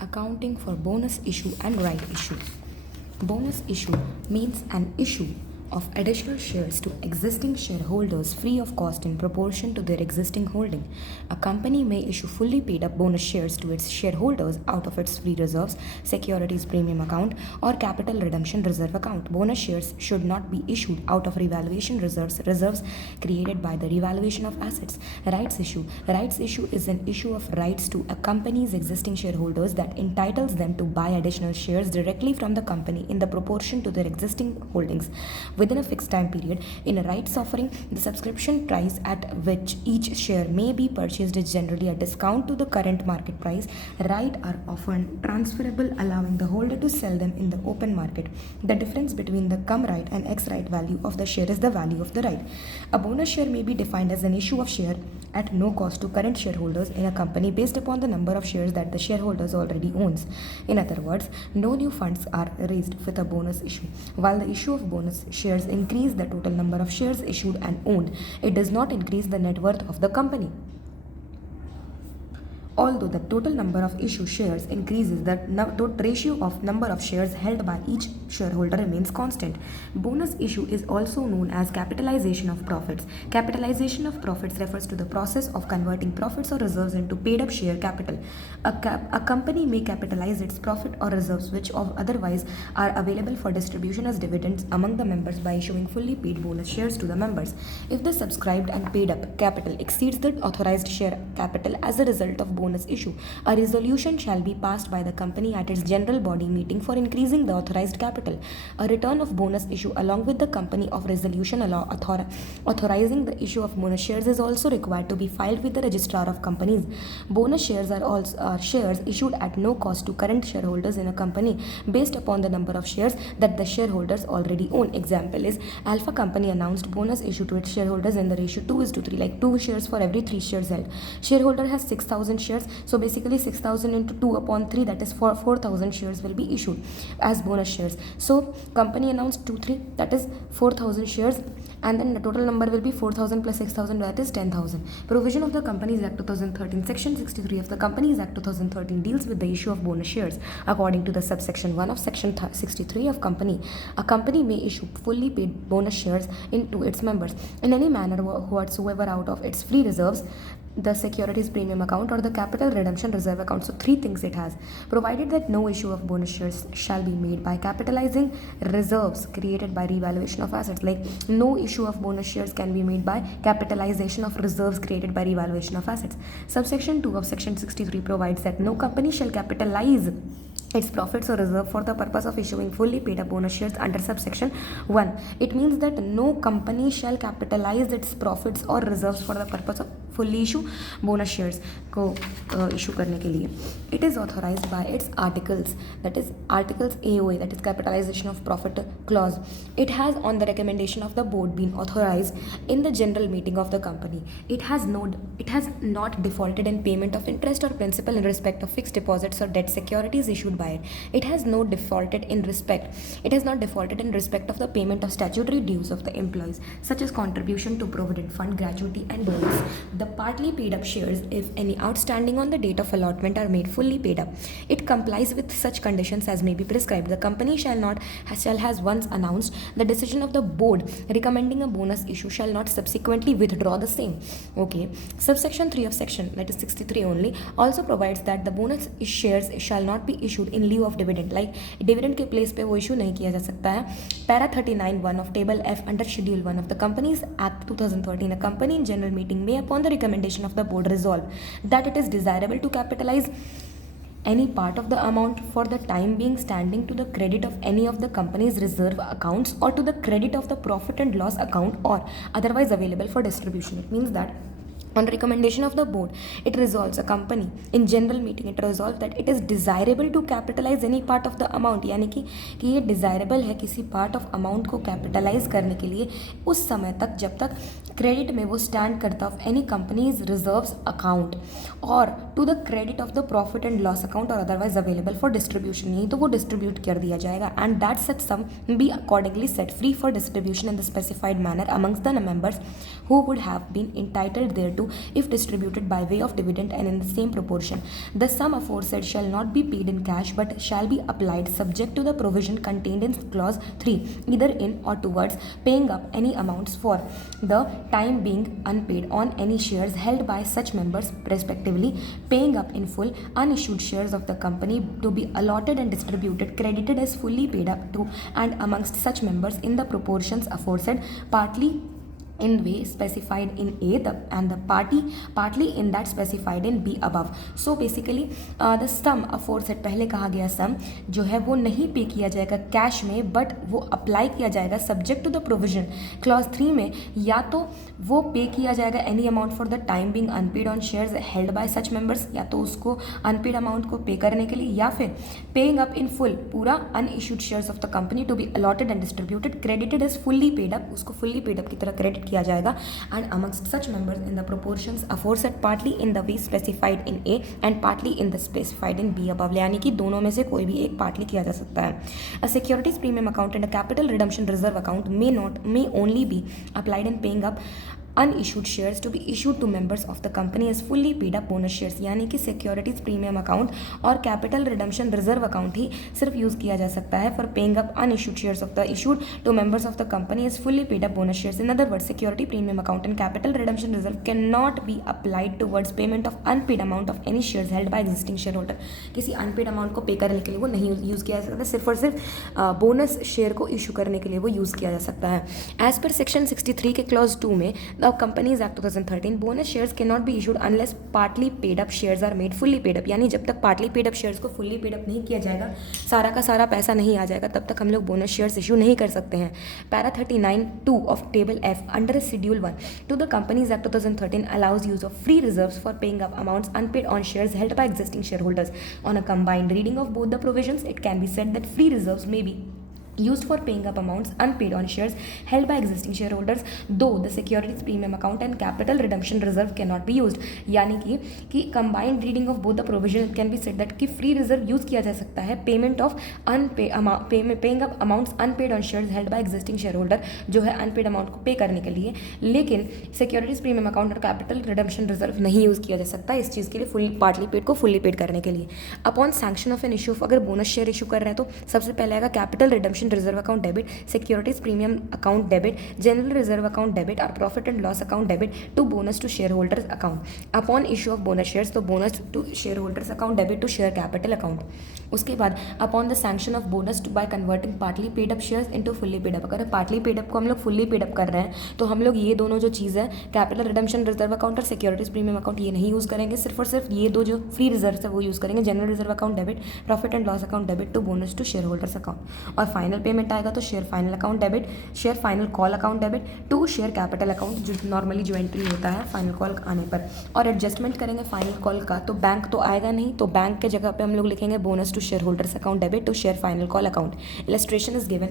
Accounting for bonus issue and right issue. Bonus issue means an issue of additional shares to existing shareholders free of cost in proportion to their existing holding. A company may issue fully paid up bonus shares to its shareholders out of its free reserves, securities premium account, or capital redemption reserve account. Bonus shares should not be issued out of revaluation reserves created by the revaluation of assets. Rights issue. Rights issue is an issue of rights to a company's existing shareholders that entitles them to buy additional shares directly from the company in the proportion to their existing holdings within a fixed time period. In a rights offering, the subscription price at which each share may be purchased is generally a discount to the current market price. Rights are often transferable, allowing the holder to sell them in the open market. The difference between the cum right and ex right value of the share is the value of the right. A bonus share may be defined as an issue of share at no cost to current shareholders in a company based upon the number of shares that the shareholders already owns. In other words, no new funds are raised with a bonus issue. While the issue of bonus shares increase the total number of shares issued and owned, it does not increase the net worth of the company. Although the total number of issued shares increases, the ratio of number of shares held by each shareholder remains constant. Bonus issue is also known as capitalization of profits. Capitalization of profits refers to the process of converting profits or reserves into paid up share capital. A company may capitalize its profit or reserves which otherwise are available for distribution as dividends among the members by issuing fully paid bonus shares to the members. If the subscribed and paid up capital exceeds the authorized share capital as a result of bonus issue, a resolution shall be passed by the company at its general body meeting for increasing the authorized capital. A return of bonus issue along with the company of resolution authorizing the issue of bonus shares is also required to be filed with the registrar of companies. Bonus shares are also shares issued at no cost to current shareholders in a company based upon the number of shares that the shareholders already own. Example is Alpha Company announced bonus issue to its shareholders in the ratio 2:3, like 2 shares for every 3 shares held. Shareholder has 6,000 shares, so basically 6,000 into 2/3, that is 4,000 shares will be issued as bonus shares. So company announced 2/3, that is 4,000 shares, and then the total number will be 4,000 plus 6,000, that is 10,000. Provision of the Companies Act 2013. Section 63 of the Companies Act 2013 deals with the issue of bonus shares. According to the subsection 1 of section 63 of company, a company may issue fully paid bonus shares into its members in any manner whatsoever out of its free reserves, the securities premium account, or the capital redemption reserve account. So 3 things it has. Provided that no issue of bonus shares shall be made by capitalizing reserves created by revaluation of assets. Like no issue of bonus shares can be made by capitalization of reserves created by revaluation of assets. Subsection 2 of section 63 provides that no company shall capitalize its profits or reserve for the purpose of issuing fully paid up bonus shares under subsection 1. It means that no company shall capitalize its profits or reserves for the purpose of fully issue bonus shares को issue करने के लिए. It is authorized by its articles, that is articles AOA, that is capitalization of profit clause. It has on the recommendation of the board been authorized in the general meeting of the company. It has not defaulted in payment of interest or principal in respect of fixed deposits or debt securities issued by it. It has not defaulted in respect of the payment of statutory dues of the employees, such as contribution to provident fund, gratuity, and bonus. The partly paid up shares, if any outstanding on the date of allotment, are made fully paid up. It complies with such conditions as may be prescribed. The company shall has once announced the decision of the board recommending a bonus issue shall not subsequently withdraw the same. Okay. Subsection 3 of section, that is 63 only, also provides that the bonus shares shall not be issued in lieu of dividend. Like dividend के place पे वो issue नहीं किया जा सकता है. Para 39(1) of table F under schedule 1 of the Companies Act 2013, a company in general meeting may, upon the recommendation of the board, resolve that it is desirable to capitalize any part of the amount for the time being standing to the credit of any of the company's reserve accounts or to the credit of the profit and loss account or otherwise available for distribution. It means that on recommendation of the board, it resolves, a company in general meeting, it resolves that it is desirable to capitalize any part of the amount. यानी कि ये desirable है किसी part of amount को capitalize करने के लिए उस समय तक जब तक credit में वो stand करता of any company's reserves account और to the credit of the profit and loss account or otherwise available for distribution. नहीं तो वो distribute कर दिया जाएगा, and that such sum be accordingly set free for distribution in the specified manner amongst the members who would have been entitled thereto 2 if distributed by way of dividend and in the same proportion. The sum aforesaid shall not be paid in cash but shall be applied subject to the provision contained in clause 3, either in or towards paying up any amounts for the time being unpaid on any shares held by such members respectively, paying up in full unissued shares of the company to be allotted and distributed credited as fully paid up to and amongst such members in the proportions aforesaid, partly in way specified in A and the partly in that specified in B above. So basically the sum aforesaid, पहले कहा गया sum जो है वो नहीं पे किया जाएगा कैश में बट वो अप्लाई किया जाएगा subject to the provision clause 3 में, या तो वो पे किया जाएगा any amount for the time being unpaid on shares held by such members, या तो उसको अनपेड अमाउंट को पे करने के लिए, या फिर पेइंग अप इन फुल पूरा unissued shares of the company to be allotted and distributed credited as fully paid up, उसको फुल्ली पेड अप की तरह क्रेडिट किया जाएगा and amongst such members in the proportions aforesaid partly in the way specified in A and partly in the specified in B above, यानी कि दोनों में से कोई भी एक पार्टली किया जा सकता है. A securities premium account and a capital redemption reserve account may only be applied in paying up unissued shares to be issued to members of the company as fully paid up bonus shares, यानी कि securities premium account और capital redemption reserve account ही सिर्फ use किया जा सकता है for paying up unissued shares of the issued to members of the company as fully paid up bonus shares. In other word security premium account and capital redemption reserve can not be applied towards payment of unpaid amount of any shares held by existing share holder. किसी unpaid amount को पे करने के लिए वो नहीं use किया जा सकता, सिर्फ और सिर्फ बोनस शेयर को इशू करने के लिए वो यूज़ किया जा सकता है. एज पर सेक्शन 63 के क्लॉज 2 में the companies act 2013 bonus shares can not be issued unless partly paid up shares are made fully paid up, यानी जब तक पार्टली पेड अप शेयर्स को फुल्ली पेड अप नहीं किया जाएगा, सारा का सारा पैसा नहीं आ जाएगा, तब तक हम लोग बोनस शेयर्स इशू नहीं कर सकते हैं. Para 39(2) of table F under schedule 1 to the companies act 2013 allows use of free reserves for paying up amounts unpaid on shares held by existing share holders. On a combined reading of both the provisions it can be said that free reserves may be used for paying up amounts unpaid on shares held by existing shareholders, though the securities premium account and capital redemption reserve cannot be used. यानी कि combined reading of both the provision it can be said that कि free reserve use किया जा सकता है payment of paying up amounts unpaid on shares held by existing shareholder, जो है unpaid amount को pay करने के लिए, लेकिन securities premium account और capital redemption reserve नहीं यूज़ किया जा सकता इस चीज़ के लिए, फुल पार्टली पेड को फुल्ली पेड करने के लिए. Upon sanction of an issue, अगर बोनस शेयर इशू कर रहे हैं तो सबसे पहले आएगा capital redemption reserve account debit, securities premium account debit, general reserve account debit और profit and loss account debit to bonus to share holders account. Upon issue of bonus shares तो bonus to share holders account debit to share capital account. उसके बाद upon the sanction of bonus by converting partly paid up shares into fully paid up, अगर partly paid up को हम लोग fully paid up कर रहे हैं तो हम लोग ये दोनों जो चीज़ है कैपिटल रिडम्पशन रिजर्व अकाउंट और सिक्योरिटीज प्रीमियम अकाउंट ये नहीं यूज़ करेंगे, सिर्फ और सिर्फ ये दो जो फ्री रिजर्व है वो यूज़ करेंगे, general reserve account debit, profit and loss account debit to bonus to share holders account. और फाइनल पेमेंट आएगा तो share final account debit, share final call account debit to share capital account, जो normally जो entry होता है final call आने पर. और एडजस्टमेंट करेंगे फाइनल कॉल का तो बैंक तो आएगा नहीं, तो बैंक के जगह पे हम लोग लिखेंगे bonus to share holders account debit to share final call account. Illustration is given.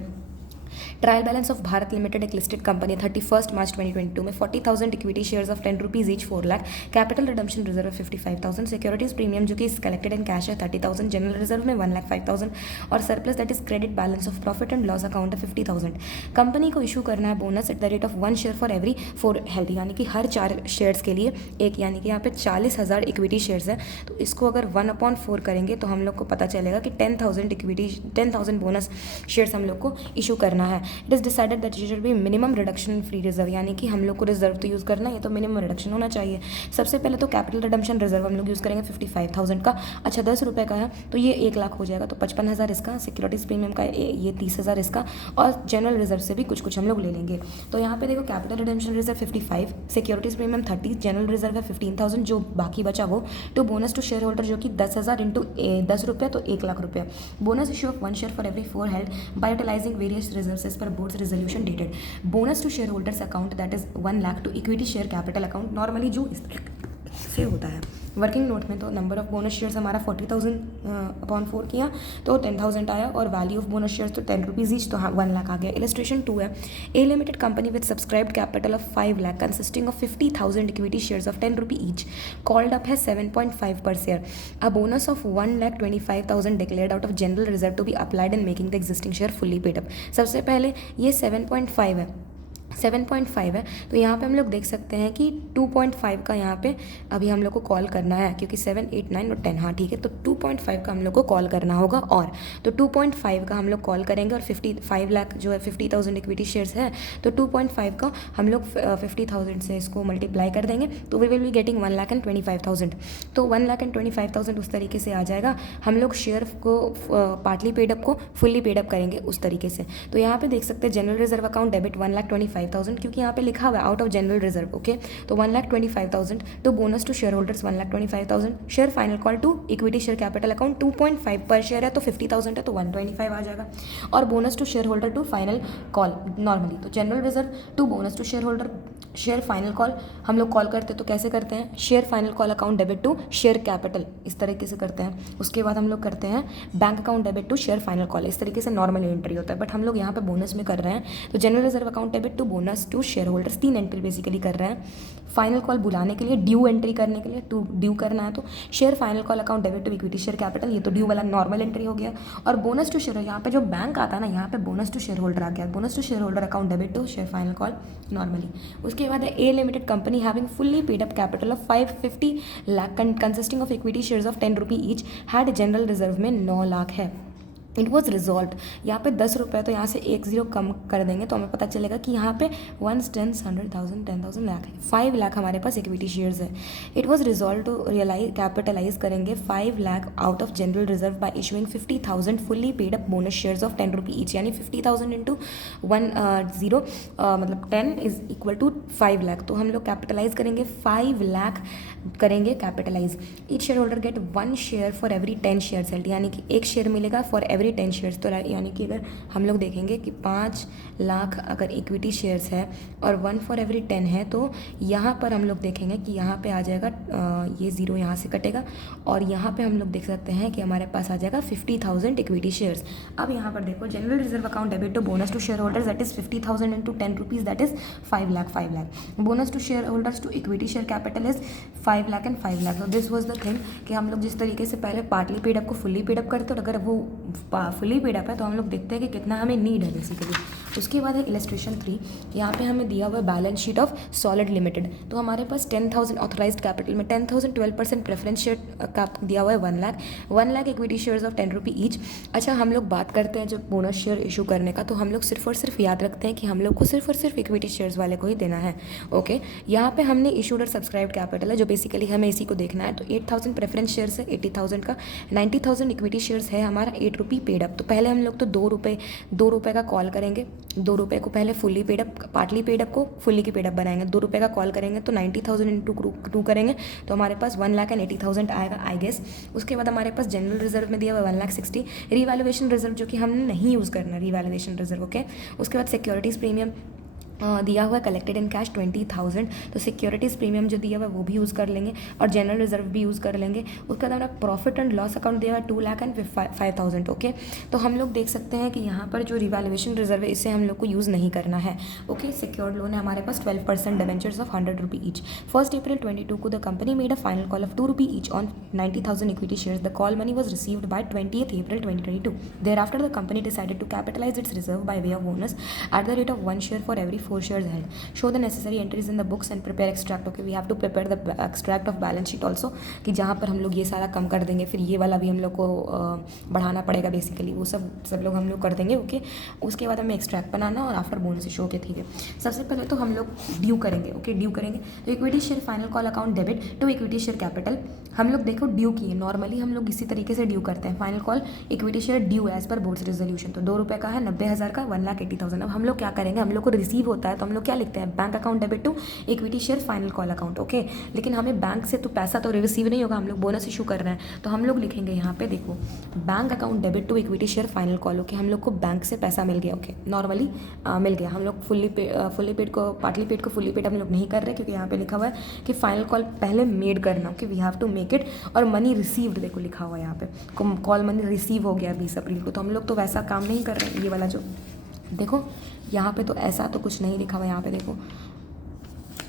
Trial balance of Bharat limited एक लिस्टेड कंपनी 31 मार्च 2022 में 40,000 equity shares of 10 rupees each 4 lakh, capital redemption reserve 55,000, securities premium जो कि collected in cash है 30,000, general reserve में 1,05,000 और surplus that is credit balance of profit and loss account है 50,000. Company को issue करना है bonus at the rate of 1 share for every 4 health, यानी कि हर 4 शेयर्स के लिए एक, यानी कि यहाँ पे 40,000 इक्विटी शेयर्स है तो इसको अगर 1/4 करेंगे तो हम लोग को पता चलेगा कि 10,000 बोनस शेयर्स हम लोग को इशू करना है. It is decided that should be minimum reduction in free reserve, यानी कि हम लोग को रिजर्व तो यूज़ करना है तो मिनिमम रिडक्शन होना चाहिए. सबसे पहले तो कैपिटल रिडम्पशन रिजर्व हम लोग यूज़ करेंगे 55,000 का, अच्छा 10 रुपये का है तो ये 1 लाख हो जाएगा, तो 55,000 इसका, सिक्योरिटीज प्रीमियम का ये 30,000 इसका, और जनरल रिजर्व से भी कुछ हम लोग ले लेंगे. तो यहाँ पे देखो capital redemption reserve 55, securities premium 30, general reserve है 15,000, जो बाकी बचा वो to bonus to share holder जो कि 10,000 इंटू 10 रुपये तो 1 लाख रुपये. Bonus issue of 1 share for every 4 held by utilising various reserves as per board's resolution dated. Bonus to shareholders account that is 1 lakh to equity share capital account, normally जो इस से होता है. वर्किंग नोट में तो number of bonus shares हमारा 40,000/4 किया तो 10,000 आया, और वैल्यू ऑफ बोनस शेयर्स तो 10 रुपीज़ ईच तो 1 लाख आ गया. इलस्ट्रेशन 2 है. A limited company with subscribed capital of 5 lakh consisting of 50,000 equity shares of 10 rupee each, called up है 7.5 per share. A bonus of 1,25,000 declared out of general reserve to be applied in making the existing share fully paid up. सबसे पहले ये 7.5 है, 7.5 है, तो यहाँ पे हम लोग देख सकते हैं कि 2.5 का यहाँ पे अभी हम लोग को कॉल करना है, क्योंकि 7, 8, 9 और 10, हाँ ठीक है, तो 2.5 का हम लोग को कॉल करना होगा। और तो 2.5 का हम लोग कॉल करेंगे और 55 लाख जो है 50,000 इक्विटी शेयर्स है, तो 2.5 का हम लोग 50,000 से इसको मल्टीप्लाई कर देंगे, तो वी विल बी गेटिंग 1,25,000। तो 1,25,000 उस तरीके से आ जाएगा। हम लोग शेयर को पार्टली पेड अप को फुल्ली पेड अप करेंगे उस तरीके से। तो यहाँ पे देख सकते हैं जनरल रिजर्व अकाउंट डेबिट 1,25,000, क्योंकि यहाँ पे लिखा हुआ है out of general reserve, okay. तो 1,25,000 तो bonus to share holders 1,25,000, share final call to equity share capital account 2.5 per share है, तो 50,000 है तो 125 आ जाएगा। और bonus to share holder to final call normally, तो general reserve to bonus to share holder share final call हम लोग कॉल करते हैं, तो कैसे करते हैं, share final call account debit to share capital, इस तरीके से करते हैं। उसके बाद हम लोग करते हैं bank account debit to share final call, इस तरीके से नॉर्मल एंट्री होता है, बट हम लोग यहाँ पे बोनस में कर रहे हैं, तो general reserve account debit to bonus to share holders 3 entry basically कर रहे हैं। फाइनल कॉल बुलाने के लिए ड्यू एंट्री करने के लिए टू ड्यू करना है, तो share final call account debit to equity share capital, ये तो ड्यू वाला नॉर्मल एंट्री हो गया। और बोनस टू शेयर, यहाँ पे जो बैंक आता है ना, यहाँ पे बोनस टू शेयर होल्डर आ गया, bonus to share holder account debit to share final call normally. उसके बाद है A limited company having fully paid up capital of 550 lakh consisting of equity shares of 10 rupee each, had general reserve में 9 लाख है। It was resolve, यहाँ पे 10 रुपये, तो यहाँ से 1 0 कम कर देंगे तो हमें पता चलेगा कि यहाँ पे 1, 10, 100,000, 10,000 लाख है, 5 लाख हमारे पास इक्विटी शेयर्स है। It was resolve to realise capitalise करेंगे 5 lakh out of general reserve by issuing 50,000 fully paid up bonus shares of 10 rupee each, यानी 50,000 इंटू 10 मतलब 10 इज इक्वल टू 5 लाख, तो हम लोग कैपिटलाइज करेंगे 5 लाख करेंगे capitalise. Each share holder get 1 share for every 10 shares held, यानी कि 1 शेयर मिलेगा फॉर एवरी 10 शेयर्स, तो यानी कि अगर हम लोग देखेंगे कि 5 लाख अगर इक्विटी शेयर्स है और 1 फॉर एवरी 10 है, तो यहाँ पर हम लोग देखेंगे कि यहाँ पे आ जाएगा ये 0 यहाँ से कटेगा, और यहाँ पे हम लोग देख सकते हैं कि हमारे पास आ जाएगा 50,000 इक्विटी शेयर्स। अब यहाँ पर देखो general reserve account debit to bonus to share holders that is 50,000 into 10 rupees that is 5 lakh, 5 lakh. Bonus to share holders to equity share capital is 5 lakh and 5 lakh. This was the thing कि हम लोग जिस तरीके से पहले पार्टली पेड अप को fully paid up करते, और अगर वो फुल्ली पेड अप है तो हम लोग देखते हैं कि कितना हमें नीड है बेसिकली। उसके बाद है इलस्ट्रेशन 3, यहाँ पे हमें दिया हुआ balance sheet of solid limited, तो हमारे पास 10,000 ऑथराइज्ड कैपिटल में 10,000 12% प्रेफरेंस शेयर का दिया हुआ है 1 lakh equity shares of 10 rupee each. अच्छा, हम लोग बात करते हैं जब बोनस शेयर इशू करने का, तो हम लोग सिर्फ और सिर्फ याद रखते हैं कि हम लोग को सिर्फ और सिर्फ इक्विटी शेयर्स वाले को ही देना है, ओके। यहाँ पे हमने इशूड और सब्सक्राइब कैपिटल है जो बेसिकली हमें इसी को देखना है, तो 8,000 प्रेफरेंस शेयर्स है 80,000 का, 90,000 इक्विटी शेयर्स है हमारा 8 रुपी पेड अप। तो पहले हम लोग तो 2 रुपये का कॉल करेंगे, 2 रुपये को पहले fully paid up, partly paid up को फुल्ली की पेड अप बनाएंगे, 2 रुपये का कॉल करेंगे तो 90,000 इंटू 2 करेंगे तो हमारे पास 1,80,000 आएगा आई गेस। उसके बाद हमारे पास जनरल रिजर्व में दिया हुआ 1,60,000, रिवैल्यूएशन रिजर्व जो कि हमने नहीं यूज़ करना, रिवैल्यूएशन रिजर्व, ओके। उसके बाद सिक्योरिटीज़ प्रीमियम दिया हुआ है कलेक्टेड इन कैश 20,000, तो सिक्योरिटीज़ प्रीमियम जो दिया हुआ है वो भी यूज़ कर लेंगे और जनरल रिजर्व भी यूज़ कर लेंगे। उसके बाद हमारा प्रॉफिट एंड लॉस अकाउंट दिया हुआ है 2,05,000, ओके। तो हम लोग देख सकते हैं कि यहाँ पर जो रिवैल्यूएशन रिजर्व है इसे हम लोग को यूज़ नहीं करना है, ओके। सिक्योर्ड लोन है हमारे पास 12% डिबेंचर्स ऑफ 100 रुपी ईच। 1 अप्रैल 2022 को the company made a final call of 2 rupee each on 90,000 equity shares. The call money was received by 20th April 2022. Thereafter the company decided to capitalize its reserve by way of bonus at the rate of 1 share for every 4 shares held. Show the necessary entries in the books and prepare extract. Okay, we have to prepare the extract of balance sheet also, कि जहाँ पर हम लोग ये सारा कम कर देंगे, फिर ये वाला भी हम लोग को बढ़ाना पड़ेगा बेसिकली, वो सब लोग हम लोग कर देंगे, ओके। उसके बाद हमें एक्सट्रैक्ट बनाना और आफ्टर बोनस शो के, ठीक है। सबसे पहले तो हम लोग ड्यू करेंगे, ओके, ड्यू करेंगे। तो equity share final call account debit to equity share capital, हम लोग देखो ड्यू किए, नॉर्मली हम लोग इसी तरीके से ड्यू करते हैं। Final call equity share due as per board's resolution, तो 2 रुपये का है, 90,000 का, 1,80,000। अब हम लोग क्या करेंगे, हम लोग को रिसीव होता है तो हम लोग क्या लिखते हैं, bank account debit to equity share final call account, okay. लेकिन हमें बैंक से तो पैसा तो रिसीव नहीं होगा, हम लोग बोनस इशू कर रहे हैं, तो हम लोग लिखेंगे यहाँ पे देखो bank account debit to equity share final call, okay. हम लोग को बैंक से पैसा मिल गया, ओके, नॉर्मली मिल गया। हम लोग फुल्ली पेड को, पार्टली पेड को फुल्ली पेड हम लोग नहीं कर रहे, क्योंकि यहाँ पे लिखा हुआ है कि फाइनल कॉल पहले मेड करना, okay, we have to make it. और मनी रिसीव्ड देखो लिखा हुआ है यहाँ पे, कॉल मनी रिसीव हो गया 20 अप्रैल को, तो हम लोग तो वैसा काम नहीं कर रहे हैं। ये वाला जो देखो यहाँ पे तो ऐसा तो कुछ नहीं लिखा हुआ, यहाँ पे देखो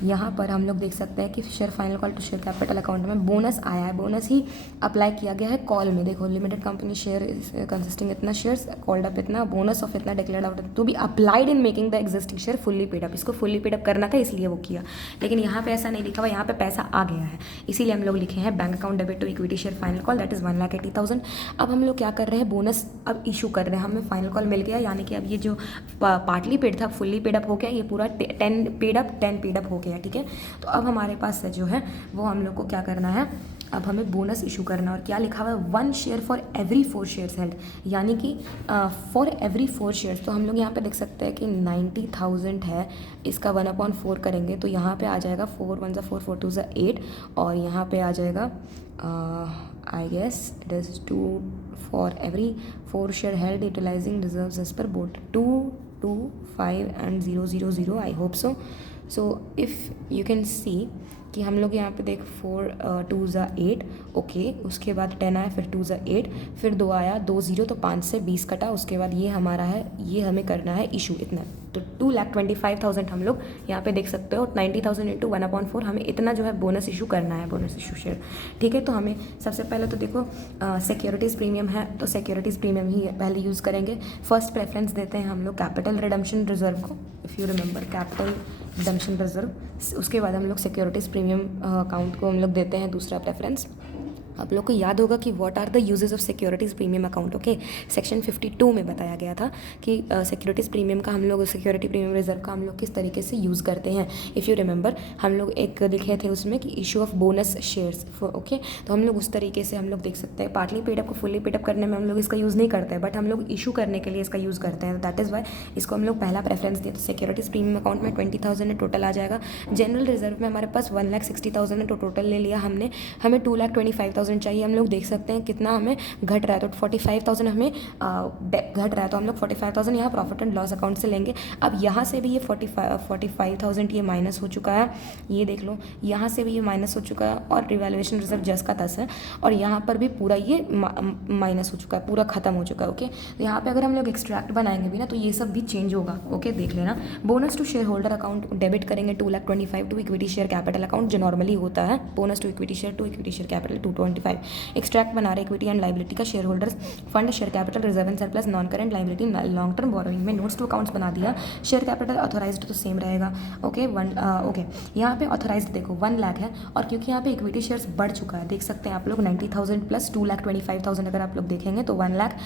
यहाँ पर हम लोग देख सकते हैं कि share final call to share capital account में बोनस आया है, बोनस ही अप्लाई किया गया है कॉल में। देखो लिमिटेड कंपनी शेयर कंसिस्टिंग इतना शेयर्स कॉल्ड अप इतना, बोनस ऑफ इतना declared out to be applied in making the existing share fully paid up. इसको फुल्ली पेड अप करना था इसलिए वो किया, लेकिन यहाँ पे ऐसा नहीं लिखा हुआ, यहाँ पे पैसा आ गया है, इसीलिए हम लोग लिखे हैं bank account debit to equity share final call that is 1,80,000। अब हम लोग क्या कर रहे हैं, बोनस अब इशू कर रहे हैं, हमें फाइनल कॉल मिल गया, यानी कि अब ये जो पार्टली पेड था फुल्ली पेड अप हो गया, ये पूरा 10 पेड अप हो गया, ठीक है। तो अब हमारे पास जो है वो हम लोग को क्या करना है, अब हमें बोनस इशू करना, और क्या लिखा हुआ है 1 share for every 4 shares held, यानी कि फॉर एवरी 4 शेयर्स। तो हम लोग यहाँ पे देख सकते हैं कि 90,000 है, इसका 1/4 करेंगे तो यहाँ पे आ जाएगा 4 1 4 4 2 8, और यहाँ पे आ जाएगा I guess it is 2 for every 4 share held utilising reserves as per board 2 2 5 and 0 0 0 I hope so. So if you can see कि हम लोग यहाँ पे देख 4 2 8 ओके, उसके बाद 10 आया, फिर 2 8, फिर 2 आया, 2 0, तो 5 से 20 कटा, उसके बाद ये हमारा है, ये हमें करना है इशू इतना, तो 2,25,000 हम लोग यहाँ पे देख सकते हो, 90,000 इंटू 1/4 हमें इतना जो है बोनस इशू करना है, बोनस इशू शेयर, ठीक है। तो हमें सबसे पहले तो देखो सिक्योरिटीज़ प्रीमियम है, तो सिक्योरिटीज़ प्रीमियम ही पहले यूज़ करेंगे। फर्स्ट प्रेफरेंस देते हैं हम लोग कैपिटल रिडम्पशन रिजर्व को, if you remember capital redemption reserve, उसके बाद हम लोग सिक्योरिटीज़ प्रीमियम अकाउंट को हम लोग देते हैं दूसरा प्रेफरेंस। आप लोग को याद होगा कि what are the uses of securities premium account, okay. Section 52 में बताया गया था कि सिक्योरिटीज़ प्रीमियम का हम लोग, सिक्योरिटी प्रीमियम रिजर्व का हम लोग किस तरीके से यूज़ करते हैं। इफ़ यू रिमेंबर हम लोग एक लिखे थे उसमें कि issue of bonus shares, okay. तो हम लोग उस तरीके से हम लोग देख सकते हैं, पार्टली पेड अप को फुल्ली पेड अप करने में हम लोग इसका यूज़ नहीं करते हैं, बट हम लोग इशू करने के लिए इसका यूज़ करते हैं, दैट इज़ वाई इसको हम लोग पहला प्रेफरेंस दिए। तो सिक्योरिटीज़ प्रीमियम अकाउंट में 20,000 टोटल आ जाएगा। जनरल रिजर्व में हमारे पास 1,60,000 तो टोटल ले लिया हमने, हमें 2,25,000 चाहिए। हम लोग देख सकते हैं कितना हमें घट रहा है, तो 45,000 हमें घट रहा है, तो हम लोग 45,000 यहाँ प्रॉफिट एंड लॉस अकाउंट से लेंगे। अब यहाँ से भी ये 45,000 ये माइनस हो चुका है, ये देख लो, यहाँ से भी ये माइनस हो चुका है, और रिवैल्यूएशन रिजर्व जस का तस है, और यहाँ पर भी पूरा ये माइनस हो चुका है, पूरा खत्म हो चुका है, ओके। तो यहाँ पे अगर हम लोग एक्सट्रैक्ट बनाएंगे भी ना, तो ये सब भी चेंज होगा, ओके, देख लेना। Bonus to share holder account debit करेंगे 2,25,000 to equity share capital account, जो नॉर्मली होता है bonus to equity share capital 225। Extract बना रहे इक्विटी एंड लाइबिलिटी का, share holders fund share capital reserve and surplus non current liability long term borrowing में notes to accounts बना दिया। Share capital authorised तो सेम रहेगा, ओके। ओके, यहाँ पे ऑथोराइज्ड देखो 1 लाख है, और क्योंकि यहाँ पे इक्विटी शेयर्स बढ़ चुका है, देख सकते हैं आप लोग 90,000 प्लस 2,25,000 अगर आप लोग देखेंगे तो 1 लाख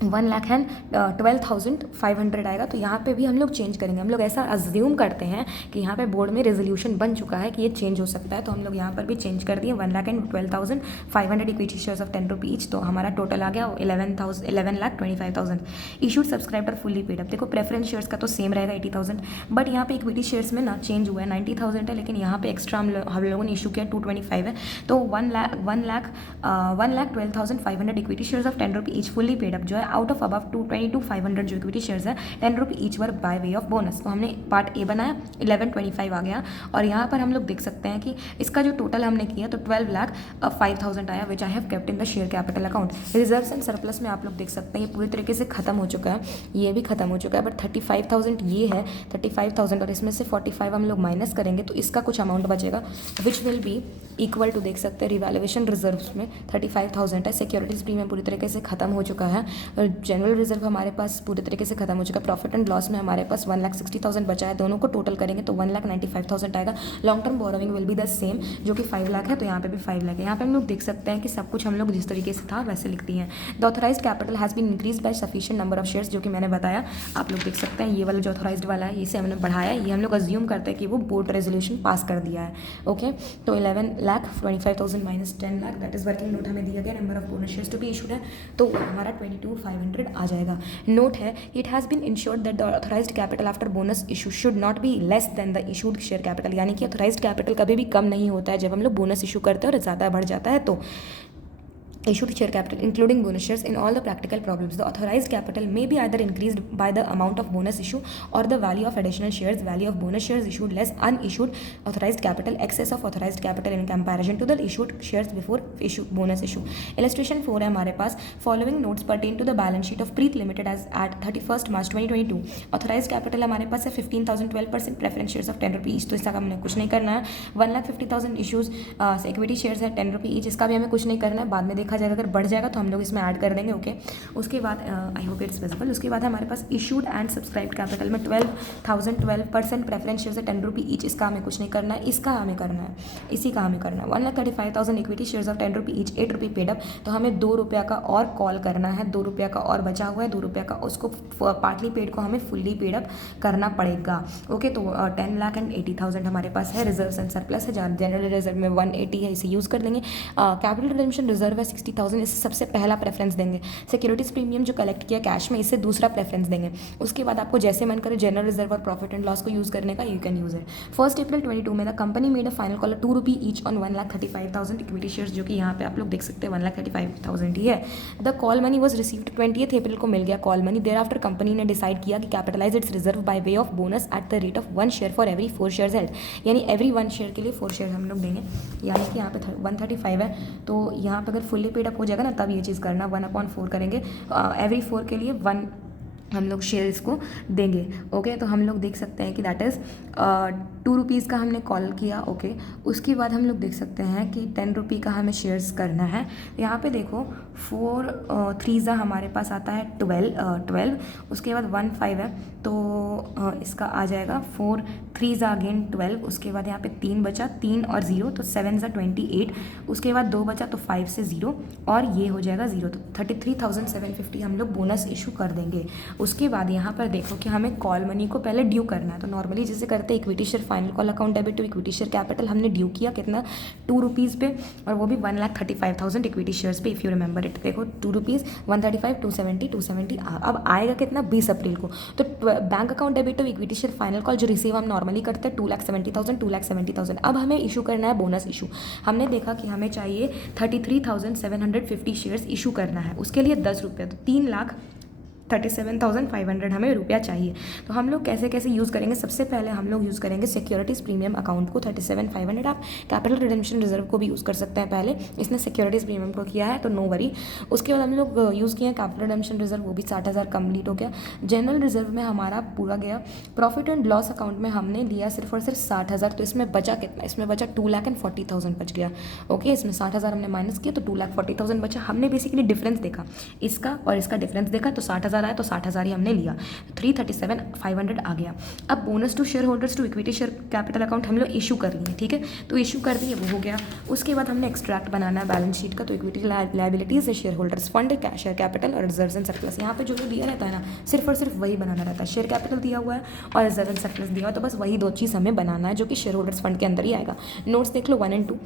12,500 आएगा। तो यहाँ पे भी हम लोग चेंज करेंगे, हम लोग ऐसा अज्यूम करते हैं कि यहाँ पे बोर्ड में रेजोल्यूशन बन चुका है कि ये चेंज हो सकता है, तो हम लोग यहाँ पर भी चेंज कर दिए 1,12,500 equity shares of 10 rupee each, तो हमारा टोटल आ गया 11,25,000। Issued subscriber fully paid up, देखो प्रेफरेंस शेयर्स का तो सेम रहेगा 80,000, बट यहाँ पे इक्विटी शेयर्स में ना चेंज हुआ है, 90,000 है, लेकिन यहाँ पे एक्स्ट्रा हम लोगों ने इशू किया 225 है, तो 1,12,500 equity shares of 10 rupee each fully paid up जो है आउट ऑफ अबव 222,500 जो इक्विटी शेयर्स है 10 rupee each were by way of bonus. तो हमने पार्ट ए बनाया 1125 आ गया, और यहाँ पर हम लोग देख सकते हैं कि इसका जो टोटल हमने किया तो 12,05,000 आया, which I have kept in the share capital account. Reserves and surplus में आप लोग देख सकते हैं ये पूरी तरीके से खत्म हो चुका है, ये भी खत्म हो चुका है, बट 35,000 ये है 35,000, और इसमें से 45 हम लोग माइनस करेंगे तो इसका कुछ अमाउंट बचेगा, which will be equal to देख सकते हैं रिवैल्यूएशन रिजर्व्स में 35,000 है। सिक्योरिटीज़ प्रीमियम पूरी तरीके से खत्म हो चुका है, जनरल रिजर्व हमारे पास पूरी तरीके से खत्म हो चुका है। प्रॉफिट एंड लॉस में हमारे पास 1,60,000 बचा है, दोनों को टोटल करेंगे तो 1,95,000 आएगा। Long term borrowing will be the same, जो कि 5 लाख है, तो यहाँ पे भी 5 लाख है। यहाँ पे हम लोग देख सकते हैं कि सब कुछ हम लोग जिस तरीके से था वैसे लिखती हैं। The authorised capital has been increase by sufficient number of shares, जो कि मैंने बताया, आप लोग देख सकते हैं ये वाला जो ऑथराइज्ड वाला है इसे हमने बढ़ाया, ये हम लोग अज्यूम करते हैं कि वो बोर्ड रेजोल्यूशन पास कर दिया है, ओके। तो 11,25,000 minus 10 lakh that is working note हमें दिया गया, number of bonus shares to be issued है, तो हमारा 22,500 आ जाएगा। नोट है it has been ensured that the authorised capital after bonus issue should not be less than the issued share capital, यानी कि ऑथराइज्ड कैपिटल कभी भी कम नहीं होता है जब हम लोग बोनस इशू करते हैं और ज़्यादा बढ़ जाता है तो issued share capital including bonus shares in all the practical problems. The authorized capital may be either increased by the amount of bonus issue or the value of additional shares. Value of bonus shares issued less unissued authorized capital, excess of authorized capital in comparison to the issued shares before issue bonus issue. Illustration 4 है हमारे पास. Following notes pertain to the balance sheet of Preet Limited as at 31st March 2022. Authorized capital हमारे पास है 15,000, 12% preference shares of 10 रुपये each. तो इसका हमने कुछ नहीं करना है. 1,50,000 इशूज इक्विटी शेयर्स है 10 रुपये ईच. इसका भी हमें कुछ नहीं करना है. बाद में देखा जाएगा, अगर बढ़ जाएगा तो हम लोग इसमें ऐड कर देंगे. ओके उसके बाद आई होप इट्स विजिबल. उसके बाद हमारे पास इशूड एंड सब्सक्राइब्ड कैपिटल में 12,000, 12% प्रेफरेंस शेयर्स है 10 रुपये ईच. इसका हमें कुछ नहीं करना है. इसका हमें करना है, इसी का हमें करना है. 1,35,000 इक्विटी शेयर्स ऑफ 10 रुपये ईच, 8 रुपये पेड अप. तो हमें 2 रुपये का और कॉल करना है. 2 रुपये का और बचा हुआ है. 2 रुपये का उसको पार्टली पेड को हमें फुल्ली पेड अप करना पड़ेगा. ओके तो 10,80,000 हमारे पास है. रिजर्व एंड सरप्लस है. जनरल रिजर्व में 180 है, इसे यूज़ कर लेंगे. कैपिटल रिडेम्पशन रिजर्व है 60,000, इसे सबसे पहला प्रेफरेंस देंगे. सिक्योरिटीज प्रीमियम जो कलेक्ट किया कैश में, इससे दूसरा प्रेफरेंस देंगे. उसके बाद आपको जैसे मन करे जनरल रिजर्व और प्रॉफिट एंड लॉस को यूज़ करने का, यू कैन यूज़ इट. 1 अप्रैल 22 में the company made a final call 2 रुपये ईच ऑन 1,35,000 इक्विटी शेयर्स, जो कि यहाँ पे आप लोग देख सकते हैं 1,35,000 ही है. The call money was received 20th April को मिल गया call money. Thereafter company ने डिसाइड किया कि capitalise its reserve by way of bonus at the rate of 1 share for every 4 shares held. यानी एवरी 1 शेयर के लिए 4 share हम लोग देंगे. यानी कि यहाँ पे 135 है, तो यहाँ पे अगर फुल्ली पेड अप हो जाएगा ना तब ये चीज़ करना. 1/4 करेंगे. एवरी 4 के लिए 1 हम लोग शेयर इसको देंगे. ओके तो हम लोग देख सकते हैं कि दैट इज़ 2 रुपीज़ का हमने कॉल किया. ओके उसके बाद हम लोग देख सकते हैं कि 10 रुपये का हमें शेयर्स करना है. यहाँ पे देखो 4 3 हमारे पास आता है 12. उसके बाद 1 5 है, तो इसका आ जाएगा 4 3 अगेन 12. उसके बाद यहाँ पे 3 बचा, 3 और 0 तो 7 28. उसके बाद 2 बचा तो 5 से 0 और ये हो जाएगा 0. तो 33,750 हम लोग बोनस इशू कर देंगे. उसके बाद यहाँ पर देखो कि हमें कॉल मनी को पहले ड्यू करना है. तो नॉर्मली जैसे करते हैं equity share final call account debit to equity share capital, हमने ड्यू किया कितना 2 रुपीज़ पे, और वो भी 1,35,000 इक्विटी शेयर्स पे. इफ़ यू रिमेंबर इट, देखो 2 रुपीज़ 135 270 अब आएगा कितना 20 अप्रैल को. तो bank account debit to equity share final call जो रिसीव हम नॉर्मली करते हैं 2,70,000. अब हमें इशू करना है बोनस इशू. हमने देखा कि हमें चाहिए 33,750 शेयर्स इशू करना है. उसके लिए 10 रुपये, तो 3,37,500 हमें रुपया चाहिए. तो हम लोग कैसे कैसे यूज़ करेंगे. सबसे पहले हम लोग यूज़ करेंगे सिक्योरिटीज़ प्रीमियम अकाउंट को 37,500. आप कैपिटल रिडेम्पशन रिजर्व को भी यूज़ कर सकते हैं. पहले इसने सिक्योरिटीज़ प्रीमियम को किया है तो नो वरी. उसके बाद हम लोग यूज़ किए हैं कैपिटल रिडेम्पशन रिजर्व, वो भी 60,000 कंप्लीट हो गया. जनरल रिजर्व में हमारा पूरा गया. प्रॉफिट एंड लॉस अकाउंट में हमने लिया सिर्फ और सिर्फ 60,000. तो इसमें बचा कितना, इसमें बचा 2,40,000 बच गया. ओके इसमें 60,000 हमने माइनस किया तो 2,40,000 बचा. हमने बेसिकली डिफरेंस देखा, इसका और इसका डिफरेंस देखा, तो 60,000 आया तो 60,000 ही हमने लिया. 337,500 आ गया. अब bonus to share holders to equity share capital account हम लोग इशू कर लिए. ठीक है तो इशू कर दिए, वो हो गया. उसके बाद हमने एक्सट्रैक्ट बनाना है बैलेंस शीट का. तो इक्विटी लायबिलिटीज है share holders fund, share capital और रिजर्व एंड सरप्लस. यहाँ पे जो जो दिया रहता है ना सिर्फ और सिर्फ वही बनाना रहता है. शेयर कैपिटल दिया हुआ है और रिजर्व एंड सरप्लस दिया हुआ है, तो बस वही 2 चीज़ हमें बनाना है जो कि शेयर होल्डर्स फंड के अंदर ही आएगा. नोट्स देख लो 1 और 2.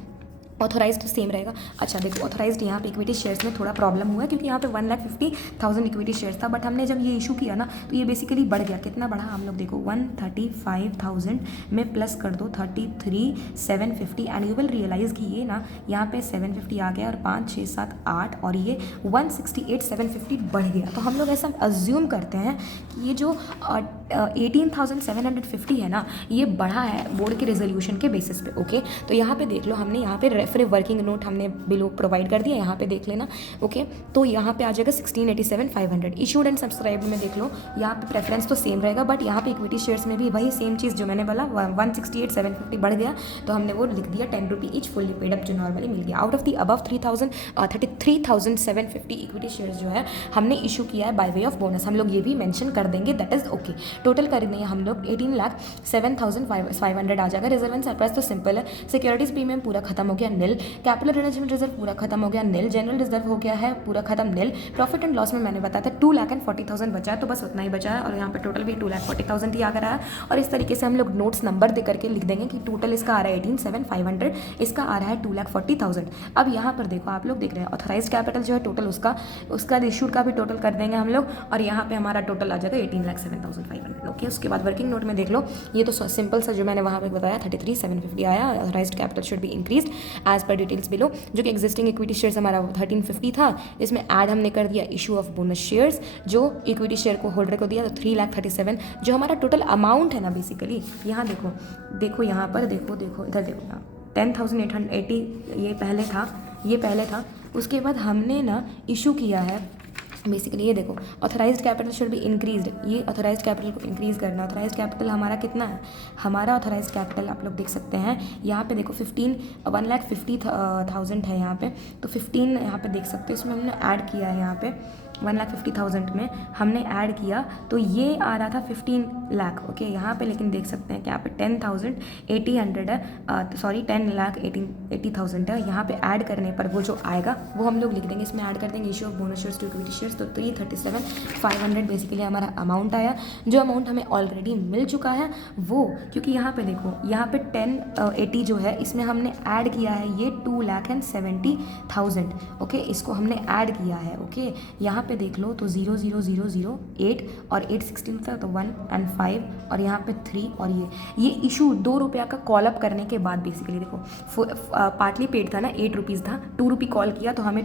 ऑथोराइज्ड सेम रहेगा. अच्छा देखो ऑथोराइज्ड यहाँ पे इक्विटी शेयर्स में थोड़ा प्रॉब्लम हुआ है क्योंकि यहाँ पे 1,50,000 इक्विटी शेयर्स था, बट हमने जब ये इशू किया ना तो ये बेसिकली बढ़ गया. कितना बढ़ा हम लोग देखो 135,000 में प्लस कर दो 33,750 एंड यू विल रियलाइज़ कि ये ना यहाँ पे 750 आ गया और 5 6 7 8 और ये 168,750 बढ़ गया. तो हम लोग ऐसा अज्यूम करते हैं कि ये जो 18,750 है ना ये बढ़ा है बोर्ड के रेजोल्यूशन के बेसिस पे. ओके तो यहाँ पे देख लो हमने यहाँ पे रेफरेंस वर्किंग नोट हमने बिलो प्रोवाइड कर दिया, यहाँ पे देख लेना. ओके तो यहाँ पे आ जाएगा 1687,500. इशूड एंड सब्सक्राइब में देख लो यहाँ पे प्रेफरेंस तो सेम रहेगा, बट यहाँ पे इक्विटी शेयर्स में भी वही सेम चीज़ जो मैंने बोला 168,750 बढ़ गया, तो हमने वो लिख दिया 10 रुपये ईच फुल्ली पेड अप जो नॉर्मली मिल गया. Out of the above 33,750 equity shares जो है हमने इशू किया है बाय वे ऑफ बोनस. हम लोग ये भी मेंशन कर देंगे, दैट इज ओके. टोटल कर देंगे हम लोग 18,07,500 आ जाएगा. रिजर्व एंड सरप्लस तो सिंपल है. सिक्योरिटीज प्रीमियम पूरा खत्म हो गया नील. कैपिटल रिडेम्पशन रिजर्व पूरा खत्म हो गया नील. जनरल रिजर्व हो गया है पूरा खत्म नील. प्रॉफिट एंड लॉस में मैंने बताया था 2,40,000 बचा है, तो बस उतना ही बचा है और यहाँ पे टोटल भी 2,40,000 ही आ रहा है. और इस तरीके से हम लोग नोट्स नंबर दे करके लिख देंगे कि टोटल इसका आ रहा है 18,7,500, इसका आ रहा है 2,40,000. अब यहाँ पर देखो आप लोग देख रहे हैं ऑथराइज कैपिटल जो है टोटल उसका इशूड का भी टोटल कर देंगे हम लोग और यहाँ पे हमारा टोटल आ जाएगा 18,07,500. ओके उसके बाद वर्किंग नोट में देख लो ये तो सिंपल सा जो मैंने वहाँ पे बताया 33,750 आया. Authorised capital should be increased as per details below, जो कि एग्जिस्टिंग इक्विटी शेयर्स हमारा 1350 था, इसमें ऐड हमने कर दिया इशू ऑफ बोनस शेयर्स जो इक्विटी शेयर को होल्डर को दिया, तो 3,37,000 जो हमारा टोटल अमाउंट है ना बेसिकली, यहाँ देखो यहाँ पर देखो इधर देखो यहाँ 10,880 ये पहले था। उसके बाद हमने ना इशू किया है बेसिकली, ये देखो authorised capital should be increased, ये ऑथराइज्ड कैपिटल को इंक्रीज़ करना। ऑथराइज्ड कैपिटल हमारा कितना है, हमारा ऑथराइज्ड कैपिटल आप लोग देख सकते हैं यहाँ पे देखो 1,50,000 है यहाँ पे, तो 15 यहाँ पे देख सकते हो, इसमें हमने ऐड किया है यहाँ पे 1,50,000 में हमने ऐड किया, तो ये आ रहा था 15 लाख। ओके, यहाँ पे लेकिन देख सकते हैं कि यहाँ पे 10,80,000 है, सॉरी 10,80,000 है। यहाँ पे ऐड करने पर वो जो आएगा वो हम लोग लिख देंगे, इसमें ऐड कर देंगे issue of bonus shares to equity shares, तो 337,500 बेसिकली हमारा अमाउंट आया। जो अमाउंट हमें ऑलरेडी मिल चुका है वो, क्योंकि यहाँ पे देखो यहाँ पे 10,80 जो है इसमें हमने ऐड किया है ये 2,70,000। ओके, इसको हमने ऐड किया है। ओके, यहाँ पे देख लो तो 0,0,0,0,8 और 816 था, तो 1 और 5 और यहाँ पे 3 और ये इशू 2 रुपया का कॉल अप करने के बाद बेसिकली देखो पार्टली पेड था ना, 8 रुपीज़ था, 2 रुपी कॉल किया तो हमें